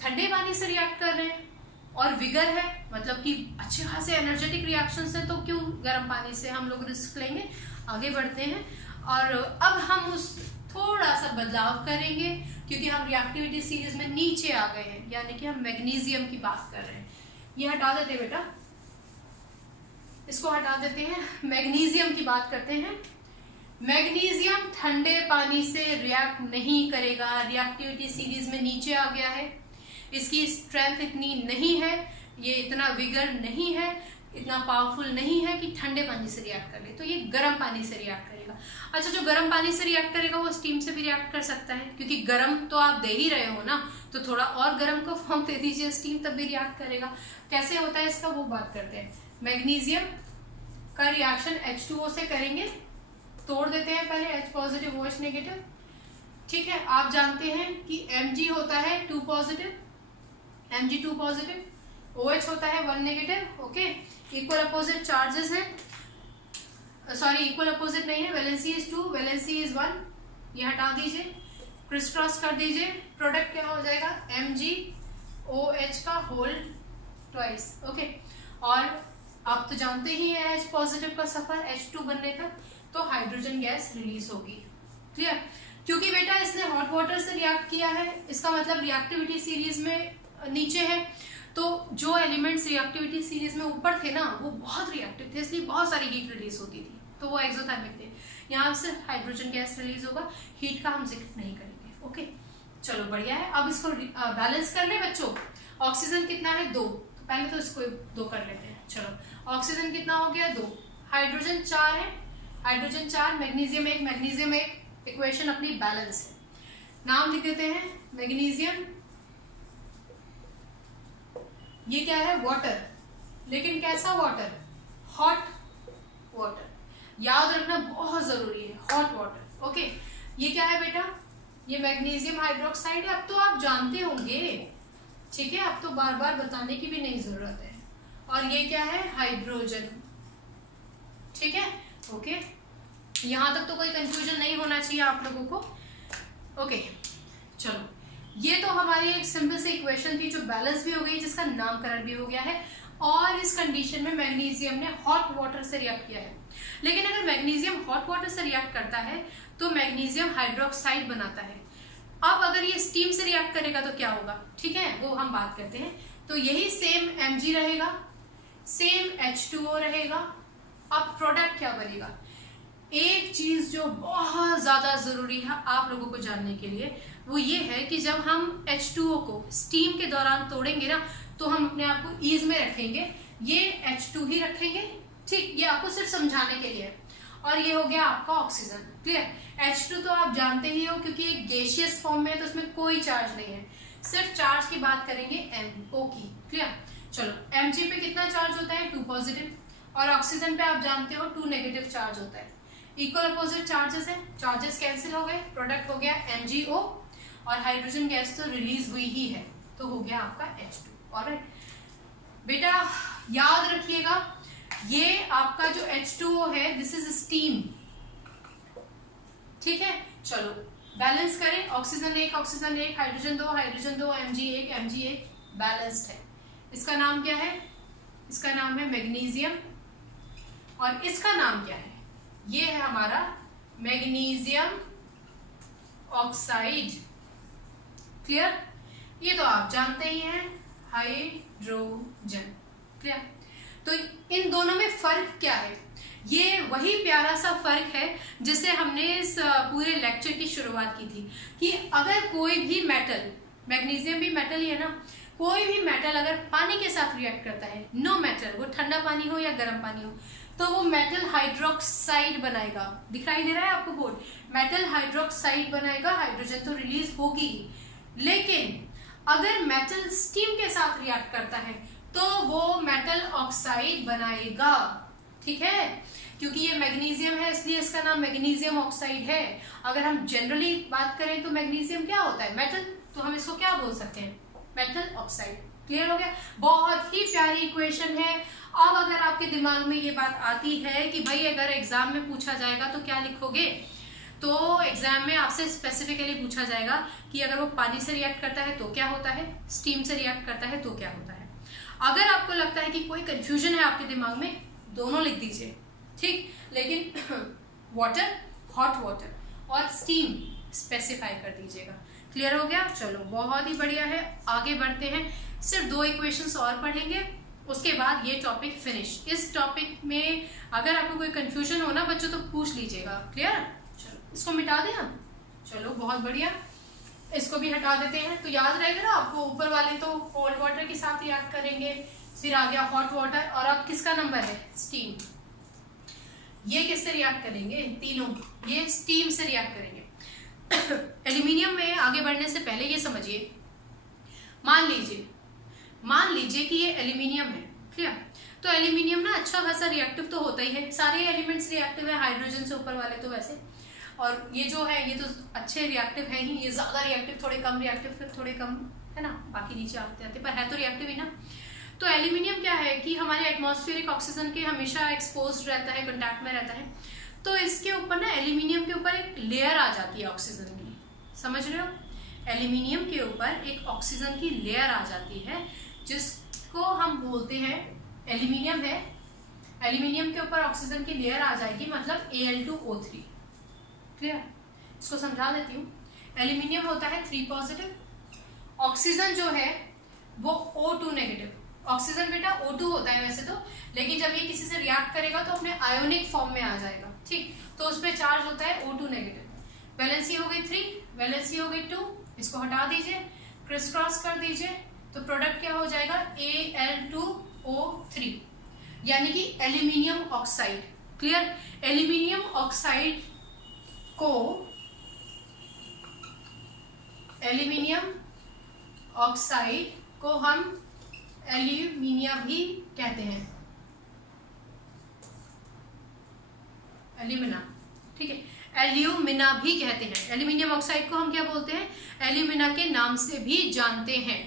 ठंडे पानी से रिएक्ट कर रहे हैं और विगर है, मतलब कि अच्छे खासे एनर्जेटिक रिएक्शंस हैं, तो क्यों गर्म पानी से हम लोग रिस्क लेंगे? आगे बढ़ते हैं, और अब हम उस थोड़ा सा बदलाव करेंगे, क्योंकि हम रिएक्टिविटी सीरीज में नीचे आ गए हैं, यानी कि हम मैग्नीशियम की बात कर रहे हैं। ये हटा देते हैं बेटा, इसको हटा देते हैं, मैग्नीशियम की बात करते हैं। मैग्नीशियम ठंडे पानी से रिएक्ट नहीं करेगा, रिएक्टिविटी सीरीज में नीचे आ गया है, इसकी स्ट्रेंथ इतनी नहीं है, ये इतना विगर नहीं है, इतना पावरफुल नहीं है कि ठंडे पानी से रिएक्ट कर ले, तो ये गर्म पानी से रिएक्ट करेगा। अच्छा, जो गर्म पानी से रिएक्ट करेगा वो स्टीम से भी रिएक्ट कर सकता है, क्योंकि गर्म तो आप दे ही रहे हो ना, तो थोड़ा और गर्म को फॉर्म दे दीजिए, स्टीम तब भी रिएक्ट करेगा। कैसे होता है इसका वो बात करते हैं। मैग्नीशियम का रिएक्शन H2O से करेंगे, तोड़ देते हैं पहले H पॉजिटिव OH नेगेटिव। ठीक है, आप जानते हैं कि Mg होता है 2 पॉजिटिव, Mg 2 पॉजिटिव, OH होता है 1 negative. Okay, equal opposite charges हैं, सॉरी इक्वल अपोजिट नहीं है, वैलेंसी इज 2, वैलेंसी इज 1, ये हटा दीजिए, क्रिस क्रॉस कर दीजिए, प्रोडक्ट क्या हो जाएगा? MgOH का होल ट्वाइस। ओके, और आप तो जानते ही हैं H पॉजिटिव का सफर H2 बनने तक, तो हाइड्रोजन गैस रिलीज होगी। क्लियर? क्योंकि बेटा इसने हॉट वाटर से रिएक्ट किया है, इसका मतलब रिएक्टिविटी सीरीज में नीचे है, तो जो एलिमेंट्स रिएक्टिविटी सीरीज में ऊपर थे ना, वो बहुत रिएक्टिव थे, इसलिए बहुत सारी हीट रिलीज होती थी, तो वो एक्सोथर्मिक थे। यहाँ से हाइड्रोजन गैस रिलीज होगा, हीट का हम जिक्र नहीं करेंगे। ओके, चलो बढ़िया है। अब इसको बैलेंस कर ले बच्चों। ऑक्सीजन कितना है? 2, तो पहले तो इसको 2 कर लेते हैं। चलो, ऑक्सीजन कितना हो गया? 2। हाइड्रोजन 4 है, हाइड्रोजन 4, मैग्नीशियम 1, मैग्नीशियम 1, इक्वेशन अपनी बैलेंस है। नाम लिख देते हैं मैग्नीशियम, ये क्या है? वाटर, लेकिन कैसा वाटर? हॉट वाटर, याद रखना बहुत जरूरी है, हॉट वाटर। ओके, ये क्या है बेटा? ये मैग्नीशियम हाइड्रोक्साइड है, अब तो आप जानते होंगे, ठीक है, अब तो बार बार बताने की भी नहीं जरूरत है। और ये क्या है? हाइड्रोजन। ठीक है, ओके, यहां तक तो कोई कंफ्यूजन नहीं होना चाहिए आप लोगों को। ओके, चलो, ये तो हमारी एक सिंपल सी इक्वेशन थी जो बैलेंस भी हो गई, जिसका नामकरण भी हो गया है, और इस कंडीशन में मैग्नीशियम ने हॉट वाटर से रिएक्ट किया है। लेकिन अगर मैग्नीशियम हॉट वाटर से रिएक्ट करता है तो मैग्नीशियम हाइड्रोक्साइड बनाता है। अब अगर ये स्टीम से रिएक्ट करेगा तो क्या होगा? ठीक है, वो हम बात करते हैं। तो यही सेम Mg रहेगा, सेम H2O रहेगा। अब प्रोडक्ट क्या बनेगा? एक चीज जो बहुत ज्यादा जरूरी है आप लोगों को जानने के लिए, वो ये है कि जब हम H2O को स्टीम के दौरान तोड़ेंगे ना, तो हम अपने आप को ईज में रखेंगे, ये H2 ही रखेंगे। ठीक, ये आपको सिर्फ समझाने के लिए। और ये हो गया आपका ऑक्सीजन। क्लियर? H2 तो आप जानते ही हो, क्योंकि एक गैसियस फॉर्म में है, तो उसमें कोई चार्ज नहीं है, सिर्फ चार्ज की बात करेंगे MO की। क्लियर? चलो, Mg पे कितना चार्ज होता है? 2 पॉजिटिव, और ऑक्सीजन पे आप जानते हो 2 नेगेटिव चार्ज होता है। इक्वल अपोजिट चार्जेस है, चार्जेस कैंसिल हो गए, प्रोडक्ट हो गया MgO और हाइड्रोजन गैस तो रिलीज हुई ही है, तो हो गया आपका H2। ऑलराइट बेटा याद रखिएगा, ये आपका जो H2O है दिस इज स्टीम, ठीक है। चलो बैलेंस करें, oxygen 1 oxygen 1, hydrogen 2 hydrogen 2, Mg1 Mg1 balanced है। इसका नाम क्या है? इसका नाम है मैग्नीशियम और इसका नाम क्या है? ये है हमारा मैग्नीशियम ऑक्साइड। क्लियर? ये तो आप जानते ही हैं, हाइड्रोजन। क्लियर? तो इन दोनों में फर्क क्या है? ये वही प्यारा सा फर्क है जिससे हमने इस पूरे लेक्चर की शुरुआत की थी कि अगर कोई भी मेटल, मैग्नीशियम भी मेटल ही है ना, कोई भी मेटल अगर पानी के साथ रिएक्ट करता है, नो मैटर वो ठंडा पानी हो या गर्म पानी हो, तो वो मेटल हाइड्रोक्साइड बनाएगा। दिखाई दे रहा है आपको बोर्ड? मेटल हाइड्रोक्साइड बनाएगा, हाइड्रोजन तो रिलीज होगी। लेकिन अगर मेटल स्टीम के साथ रिएक्ट करता है तो वो मेटल ऑक्साइड बनाएगा। ठीक है, क्योंकि ये मैग्नीशियम है इसलिए इसका नाम मैग्नीशियम ऑक्साइड है। अगर हम जनरली बात करें तो मैग्नीशियम क्या होता है? मेटल, तो हम इसको क्या बोल सकते हैं? Metal oxide. क्लियर हो गया? बहुत ही प्यारी इक्वेशन है। अब अगर आपके दिमाग में ये बात आती है कि भाई अगर एग्जाम में पूछा जाएगा तो क्या लिखोगे, तो एग्जाम में आपसे स्पेसिफिकली पूछा जाएगा कि अगर वो पानी से रिएक्ट करता है तो क्या होता है, स्टीम से रिएक्ट करता है तो क्या होता है। अगर आपको लगता है कि कोई कंफ्यूजन है आपके दिमाग में, दोनों लिख दीजिए, ठीक। लेकिन वाटर, हॉट वाटर और स्टीम स्पेसिफाई कर दीजिएगा। क्लियर हो गया? चलो बहुत ही बढ़िया है, आगे बढ़ते हैं। सिर्फ 2 इक्वेशंस और पढ़ेंगे, उसके बाद ये टॉपिक फिनिश। इस टॉपिक में अगर आपको कोई कंफ्यूजन हो ना बच्चों तो पूछ लीजिएगा। क्लियर? चलो इसको मिटा दें हम। चलो बहुत बढ़िया, इसको भी हटा देते हैं। तो याद रहेगा ना आपको, ऊपर वाले तो कोल्ड वाटर के साथ रिएक्ट करेंगे, फिर आ गया हॉट वाटर, और अब किसका नंबर है? स्टीम। ये किससे रिएक्ट करेंगे? तीनों ये स्टीम से रिएक्ट करेंगे। एल्यूमिनियम में आगे बढ़ने से पहले ये समझिए, मान लीजिए कि ये एल्यूमिनियम है। क्लियर? तो एल्यूमिनियम ना अच्छा खासा रिएक्टिव तो होता ही है, सारे एलिमेंट्स रिएक्टिव है, हाइड्रोजन से ऊपर वाले तो वैसे, और ये जो है ये तो अच्छे रिएक्टिव है ही, ये ज्यादा रिएक्टिव, थोड़े कम रिएक्टिव, फिर थोड़े कम है ना, बाकी नीचे आते आते, पर है तो रिएक्टिव ही ना। तो एल्यूमिनियम क्या है कि हमारे एटमॉस्फेरिक ऑक्सीजन के हमेशा एक्सपोज रहता है, कांटेक्ट में रहता है, तो इसके ऊपर ना एल्यूमिनियम के ऊपर एक लेयर आ जाती है ऑक्सीजन की। समझ रहे हो? एल्यूमिनियम के ऊपर एक ऑक्सीजन की लेयर आ जाती है जिसको हम बोलते हैं, एल्यूमिनियम है, एल्यूमिनियम के ऊपर ऑक्सीजन की लेयर आ जाएगी, मतलब Al2O3। क्लियर? इसको समझा देती हूँ। एल्यूमिनियम होता है 3 पॉजिटिव, ऑक्सीजन जो है वो O2 नेगेटिव। ऑक्सीजन बेटा O2 होता है वैसे तो, लेकिन जब ये किसी से रिएक्ट करेगा तो अपने आयोनिक फॉर्म में आ जाएगा, ठीक। तो उस पर चार्ज होता है O2 नेगेटिव। वैलेंसी हो गई 3, वैलेंसी हो गई 2, इसको हटा दीजिए, क्रिस क्रॉस कर दीजिए, तो प्रोडक्ट क्या हो जाएगा? Al2O3, यानी कि aluminium oxide. Clear? Aluminium oxide को हम एल्यूमिनिया भी कहते हैं, एल्यूमिना, ठीक है, एल्यूमिना भी कहते हैं। एल्यूमिनियम ऑक्साइड को हम क्या बोलते हैं? एल्यूमिना के नाम से भी जानते हैं।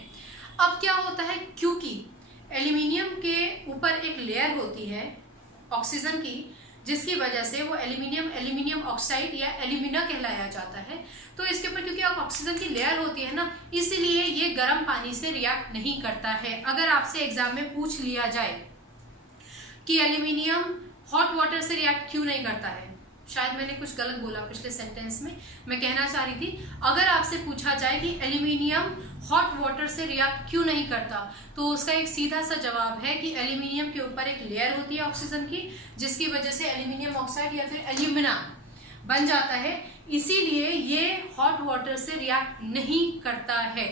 अब क्या होता है, क्योंकि एल्यूमिनियम के ऊपर एक लेयर होती है ऑक्सीजन की, जिसकी वजह से वो एल्यूमिनियम ऑक्साइड या एल्यूमिना कहलाया जाता है। तो इसके ऊपर क्योंकि ऑक्सीजन की लेयर होती है ना, इसलिए ये गर्म पानी से रिएक्ट नहीं करता है। अगर आपसे एग्जाम में पूछ लिया जाए कि एल्यूमिनियम हॉट वाटर से रिएक्ट क्यों नहीं करता है, शायद मैंने कुछ गलत बोला पिछले सेंटेंस में, मैं कहना चाह रही थी, अगर आपसे पूछा जाए कि एल्यूमिनियम हॉट वाटर से रिएक्ट क्यों नहीं करता, तो उसका एक सीधा सा जवाब है कि एल्यूमिनियम के ऊपर एक लेयर होती है ऑक्सीजन की, जिसकी वजह से एल्यूमिनियम ऑक्साइड या फिर एल्यूमिना बन जाता है, इसीलिए ये हॉट वाटर से रिएक्ट नहीं करता है,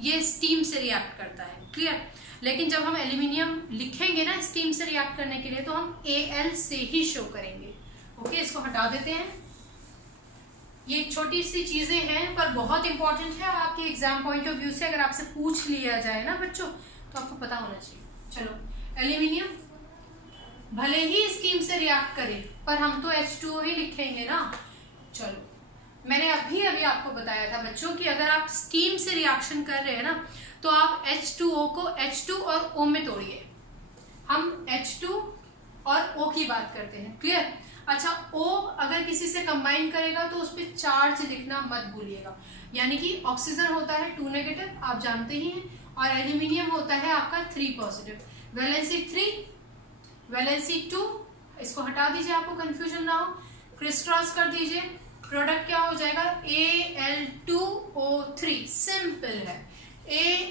ये स्टीम से रिएक्ट करता है। क्लियर? लेकिन जब हम एल्यूमिनियम लिखेंगे ना स्टीम से रिएक्ट करने के लिए, तो हम Al से ही शो करेंगे। ओके, इसको हटा देते हैं। ये छोटी सी चीजें हैं पर बहुत इंपॉर्टेंट है आपके एग्जाम पॉइंट ऑफ व्यू से। अगर आपसे पूछ लिया जाए ना बच्चों, तो आपको पता होना चाहिए। चलो, एल्यूमिनियम भले ही स्टीम से रिएक्ट करे, पर हम तो H2O ही लिखेंगे ना। चलो, मैंने अभी आपको बताया था बच्चों कि अगर आप स्टीम से रिएक्शन कर रहे हैं ना, तो आप H2O को H2 और O में तोड़िए। हम H2 और O की बात करते हैं, क्लियर। अच्छा, O अगर किसी से कंबाइन करेगा तो उस पर चार्ज लिखना मत भूलिएगा। यानी कि ऑक्सीजन होता है 2 नेगेटिव, आप जानते ही हैं, और एल्यूमिनियम होता है आपका 3 पॉजिटिव। वैलेंसी 3, वैलेंसी 2, इसको हटा दीजिए, आपको कंफ्यूजन ना हो, क्रिस क्रॉस कर दीजिए, प्रोडक्ट क्या हो जाएगा Al2O3। सिंपल है,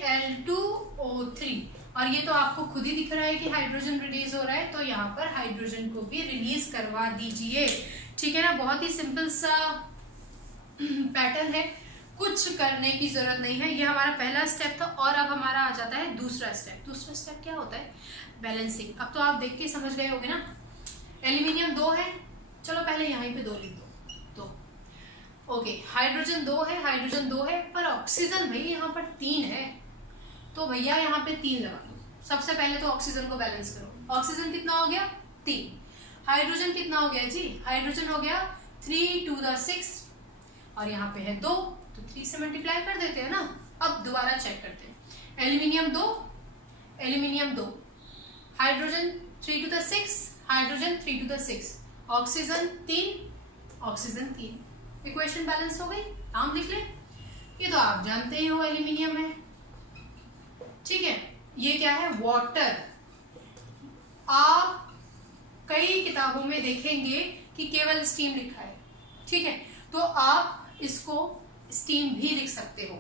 Al2O3। और ये तो आपको खुद ही दिख रहा है कि हाइड्रोजन रिलीज हो रहा है, तो यहाँ पर हाइड्रोजन को भी रिलीज करवा दीजिए, ठीक है ना। बहुत ही सिंपल सा पैटर्न है, कुछ करने की जरूरत नहीं है। ये हमारा पहला स्टेप था, और अब हमारा आ जाता है दूसरा स्टेप। दूसरा स्टेप क्या होता है? बैलेंसिंग। अब तो आप देख के समझ गए होंगे ना। एल्यूमिनियम 2 है, चलो पहले यहीं पे 2 लिख दो, 2। ओके, हाइड्रोजन 2 है, हाइड्रोजन 2 है, पर ऑक्सीजन भाई यहाँ पर 3 है, तो भैया यहाँ पे 3 लगा दो। सबसे पहले तो ऑक्सीजन को बैलेंस करो। ऑक्सीजन कितना हो गया? 3। हाइड्रोजन कितना हो गया जी? हाइड्रोजन हो गया 3 to the 6, और यहाँ पे है 2, तो 3 से मल्टीप्लाई कर देते हैं ना। अब दोबारा चेक करते हैं। Aluminium 2, aluminium 2, hydrogen 3 to the 6, hydrogen 3 to the 6, oxygen 3, oxygen 3। Equation balance हो गई। नाम लिख ले, ये तो आप जानते ही हो एल्यूमिनियम है, ठीक है। ये क्या है? वाटर। आप कई किताबों में देखेंगे कि केवल स्टीम लिखा है, ठीक है, तो आप इसको स्टीम भी लिख सकते हो।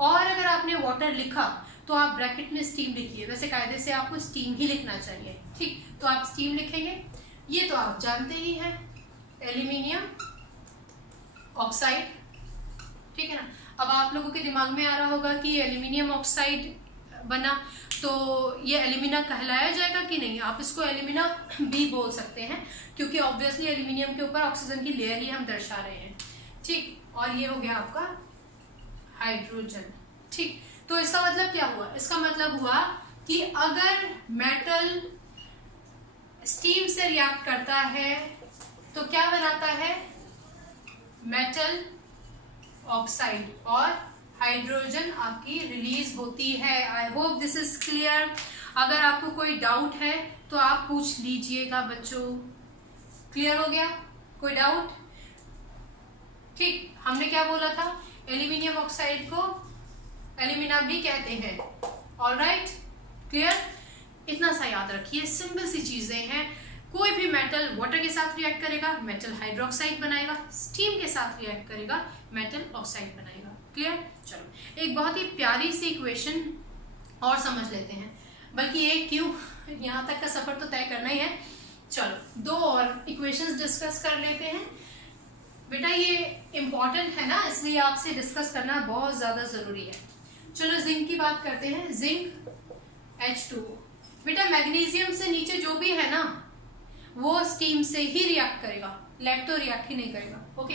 और अगर आपने वाटर लिखा तो आप ब्रैकेट में स्टीम लिखिए। वैसे कायदे से आपको स्टीम ही लिखना चाहिए, ठीक, तो आप स्टीम लिखेंगे। ये तो आप जानते ही हैं, एल्यूमिनियम ऑक्साइड, ठीक है ना। अब आप लोगों के दिमाग में आ रहा होगा कि एल्यूमिनियम ऑक्साइड बना तो ये एल्यूमिना कहलाया जाएगा कि नहीं। आप इसको एल्यूमिना भी बोल सकते हैं, क्योंकि ऑब्वियसली एल्यूमिनियम के ऊपर ऑक्सीजन की लेयर ही हम दर्शा रहे हैं, ठीक। और ये हो गया आपका हाइड्रोजन, ठीक। तो इसका मतलब क्या हुआ? इसका मतलब हुआ कि अगर मेटल स्टीम से रिएक्ट करता है तो क्या बनाता है? मेटल ऑक्साइड, और हाइड्रोजन आपकी रिलीज होती है। I hope this is clear. अगर आपको कोई डाउट है तो आप पूछ लीजिएगा बच्चों। क्लियर हो गया? कोई डाउट? ठीक, हमने क्या बोला था? एल्यूमिनियम ऑक्साइड को एल्यूमिना भी कहते हैं। Alright, clear? इतना सा याद रखिए, सिंपल सी चीजें हैं। कोई भी मेटल वाटर के साथ रिएक्ट करेगा, मेटल हाइड्रोक्साइड बनाएगा, स्टीम के साथ रिएक्ट करेगा, मेटल ऑक्साइड बनाएगा। क्लियर? चलो, एक बहुत ही प्यारी सी इक्वेशन और समझ लेते हैं, बल्कि एक क्यों, यहाँ तक का सफर तो तय करना ही है। चलो 2 और इक्वेशंस डिस्कस कर लेते हैं। बेटा ये इंपॉर्टेंट है ना, इसलिए आपसे डिस्कस करना बहुत ज्यादा जरूरी है। चलो जिंक की बात करते हैं। Zinc H2O। बेटा मैग्नीशियम से नीचे जो भी है ना, वो स्टीम से ही रिएक्ट करेगा, लेड तो रिएक्ट ही नहीं करेगा। ओके,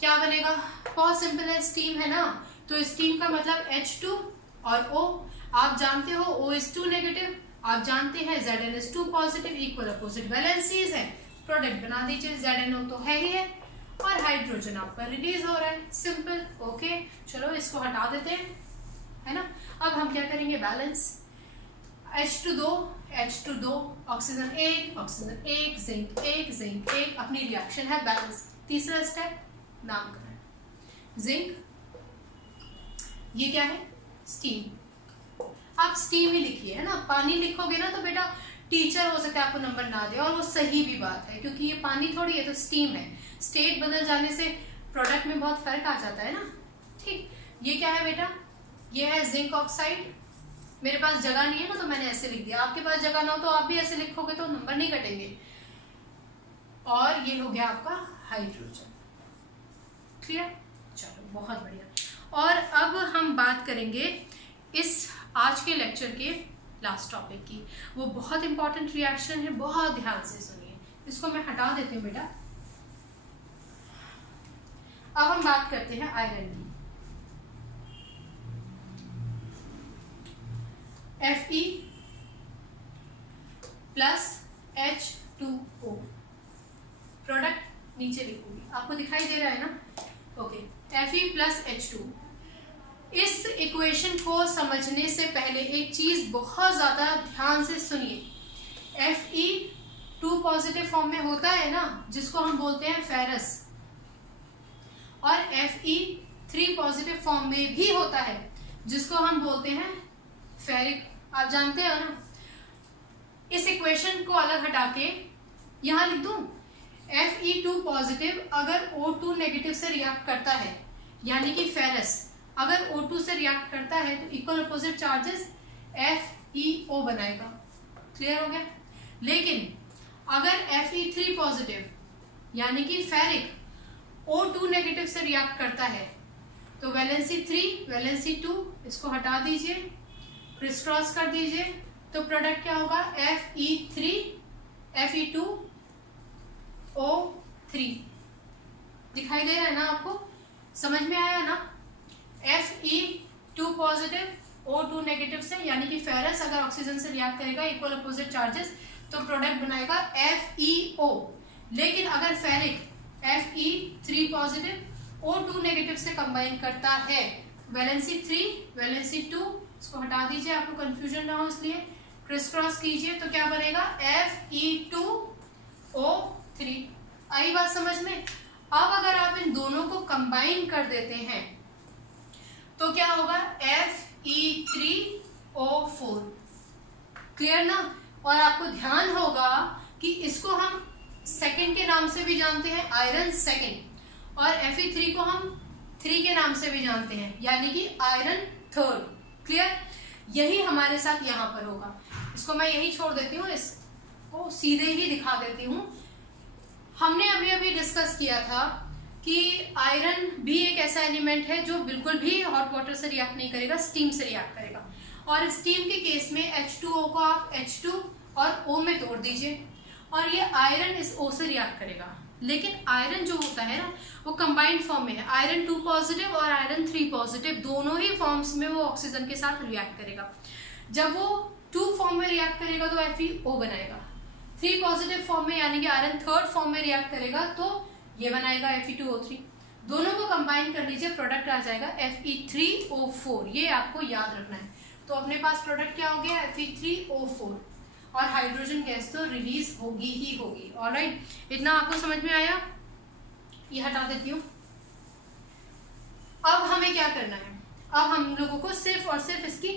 क्या बनेगा? बहुत सिंपल है, स्टीम है ना, तो स्टीम का मतलब H2 और O। आप जानते हो O is 2 नेगेटिव, आप जानते हैं Zn is 2 positive, equal opposite valencies है, प्रोडक्ट बना दीजिए, ZnO तो है ही है, और हाइड्रोजन आपका रिलीज हो रहा है। सिंपल। ओके, चलो इसको हटा देते हैं, है ना। अब हम क्या करेंगे? Balance. H2 2, oxygen 1, oxygen 1, zinc 1, zinc 1, अपनी रिएक्शन है बैलेंस। तीसरा स्टेप नामकरण। जिंक, ये क्या है? स्टीम। आप स्टीम ही लिखिए, है ना। पानी लिखोगे ना तो बेटा टीचर हो सकता है आपको नंबर ना दे, और वो सही भी बात है, क्योंकि ये पानी थोड़ी है, तो स्टीम है। स्टेट बदल जाने से प्रोडक्ट में बहुत फर्क आ जाता है ना, ठीक। ये क्या है बेटा? ये है जिंक ऑक्साइड। मेरे पास जगह नहीं है ना, तो मैंने ऐसे लिख दिया। आपके पास जगह ना हो तो आप भी ऐसे लिखोगे तो नंबर नहीं कटेंगे। और ये हो गया आपका हाइड्रोजन। क्लियर? चलो बहुत बढ़िया। और अब हम बात करेंगे इस आज के लेक्चर के लास्ट टॉपिक की। वो बहुत इंपॉर्टेंट रिएक्शन है, बहुत ध्यान से सुनिए। इसको मैं हटा देती हूँ बेटा। अब हम बात करते हैं आयरन की। Fe plus H2O। प्रोडक्ट नीचे लिखूंगी, आपको दिखाई दे रहा है ना। Okay, Fe plus H2। इस इक्वेशन को समझने से पहले एक चीज बहुत ज्यादा ध्यान से सुनिए। Fe2 पॉजिटिव फॉर्म में होता है ना, जिसको हम बोलते हैं फेरस, और Fe3 पॉजिटिव फॉर्म में भी होता है, जिसको हम बोलते हैं फेरिक। आप जानते हो ना। इस इक्वेशन को अलग हटा के यहां लिख दूं, Fe2 पॉजिटिव अगर O2 नेगेटिव से रिएक्ट करता है, यानी कि फेरस अगर O2 से रिएक्ट करता है तो इक्वल अपोजिट चार्जेस FeO बनाएगा। क्लियर हो गया। लेकिन अगर Fe3 पॉजिटिव यानी कि फेरिक O2 नेगेटिव से रिएक्ट करता है तो वैलेंसी 3 वैलेंसी 2 इसको हटा दीजिए, क्रिस क्रॉस कर दीजिए, तो प्रोडक्ट क्या होगा Fe2O3। दिखाई दे रहा है ना आपको, समझ में आया ना। Fe2 पॉजिटिव O2 नेगेटिव से यानी कि फेरस अगर ऑक्सीजन से रिएक्ट करेगा इक्वल अपोजिट चार्जेस तो प्रोडक्ट बनाएगा FeO। लेकिन अगर ferric Fe3 positive O2 negative से कंबाइन करता है, वैलेंसी 3 वैलेंसी 2 इसको हटा दीजिए, आपको कंफ्यूजन ना हो इसलिए क्रिस क्रॉस कीजिए, तो क्या बनेगा Fe2O3। आई बात समझ में। अब अगर आप इन दोनों को कंबाइन कर देते हैं तो क्या होगा Fe3O4। क्लियर ना। और आपको ध्यान होगा कि इसको हम सेकंड के नाम से भी जानते हैं, आयरन सेकंड, और Fe3 को हम 3 के नाम से भी जानते हैं, यानी कि आयरन थर्ड। क्लियर। यही हमारे साथ यहाँ पर होगा। इसको मैं यही छोड़ देती हूँ, इसको सीधे ही दिखा देती हूँ। हमने अभी अभी डिस्कस किया था कि आयरन भी एक ऐसा एलिमेंट है जो बिल्कुल भी हॉट वाटर से रिएक्ट नहीं करेगा, स्टीम से रिएक्ट करेगा। और स्टीम के केस में H2O को आप H2 और O में तोड़ दीजिए और ये आयरन इस O से रिएक्ट करेगा। लेकिन आयरन जो होता है ना वो कंबाइंड फॉर्म में है, आयरन 2 पॉजिटिव और आयरन 3 पॉजिटिव दोनों ही फॉर्म्स में वो ऑक्सीजन के साथ रिएक्ट करेगा। जब वो 2 फॉर्म में रिएक्ट करेगा तो FeO बनाएगा, 3 पॉजिटिव फॉर्म में यानी कि आयरन थर्ड फॉर्म में रिएक्ट करेगा तो ये बनाएगा Fe2O3। दोनों को कंबाइन कर लीजिए, प्रोडक्ट आ जाएगा Fe3O4। ये आपको याद रखना है। तो अपने पास प्रोडक्ट क्या हो गया Fe3O4, और हाइड्रोजन गैस तो रिलीज होगी ही होगी। ऑलराइट, इतना आपको समझ में आया। ये हटा देती हूँ। अब हमें क्या करना है, अब हम लोगों को सिर्फ और सिर्फ इसकी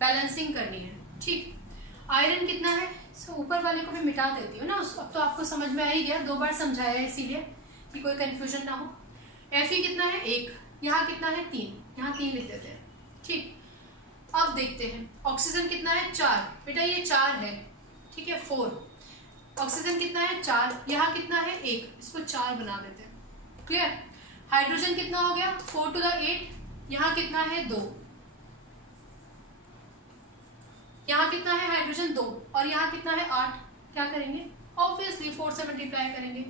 बैलेंसिंग करनी है। ठीक, आयरन कितना है, सो ऊपर वाले को भी मिटा देती हूँ ना। अब तो आपको समझ में आ ही गया, 2 बार समझाया है इसीलिए कि कोई कंफ्यूजन ना हो। Fe कितना है 1, यहाँ कितना है 3, यहाँ 3 लिख देते हैं। ठीक, अब देखते हैं ऑक्सीजन कितना है 4, बेटा ये 4 है, ठीक है 4। ऑक्सीजन कितना है 4, यहाँ कितना है 1, इसको 4 बना देते हैं। क्लियर। हाइड्रोजन कितना हो गया 4 to the 8, यहाँ कितना है 2, यहाँ कितना है हाइड्रोजन 2, और यहाँ कितना है 8। क्या करेंगे, ऑब्वियसली 4 से मल्टीप्लाई करेंगे।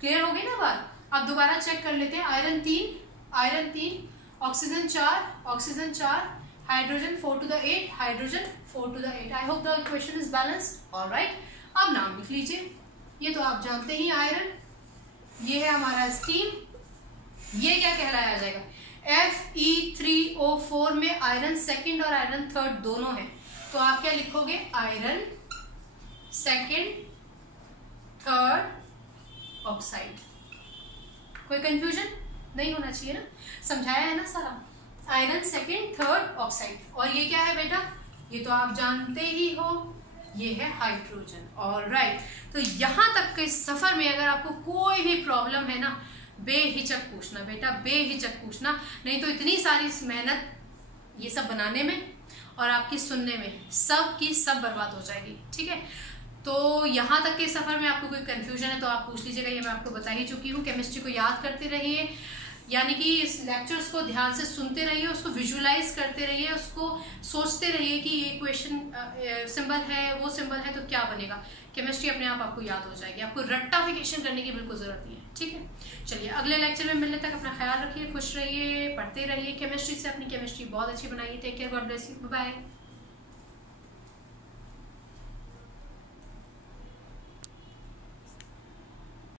क्लियर हो गई ना बात। अब दोबारा चेक कर लेते हैं। Iron 3, oxygen 4, hydrogen 4 to the 8, hydrogen 4 to the 8। I hope the equation is balanced. Alright, अब नाम लिख लीजिए। ये तो आप जानते ही आयरन, ये है हमारा स्टीम। ये क्या कहलाया जाएगा, Fe3O4 में आयरन सेकंड और आयरन थर्ड दोनों है, तो आप क्या लिखोगे, आयरन सेकंड थर्ड ऑक्साइड। कोई कंफ्यूजन नहीं होना चाहिए ना, समझाया है ना सारा। Iron second third oxide. और ये क्या है बेटा, ये तो आप जानते ही हो, ये है हाइड्रोजन। ऑलराइट, तो यहां तक के सफर में अगर आपको कोई भी प्रॉब्लम है ना, बेहिचक पूछना बेटा, बेहिचक पूछना, नहीं तो इतनी सारी मेहनत ये सब बनाने में और आपकी सुनने में सब की सब बर्बाद हो जाएगी। ठीक है, तो यहाँ तक के सफर में आपको कोई कंफ्यूजन है तो आप पूछ लीजिएगा, ये मैं आपको बता ही चुकी हूँ। केमिस्ट्री को याद करते रहिए, यानी कि इस लेक्चर्स को ध्यान से सुनते रहिए, उसको विजुअलाइज करते रहिए, उसको सोचते रहिए कि ये क्वेश्चन सिंबल है, वो सिंबल है, तो क्या बनेगा। केमिस्ट्री अपने आप आपको याद हो जाएगी, आपको रट्टाफिकेशन करने की बिल्कुल जरूरत नहीं है। ठीक है, चलिए अगले लेक्चर में मिलने तक अपना ख्याल रखिए, खुश रहिए, पढ़ते रहिए केमिस्ट्री से, अपनी केमिस्ट्री बहुत अच्छी बनाइए। Take care, God bless you, bye bye.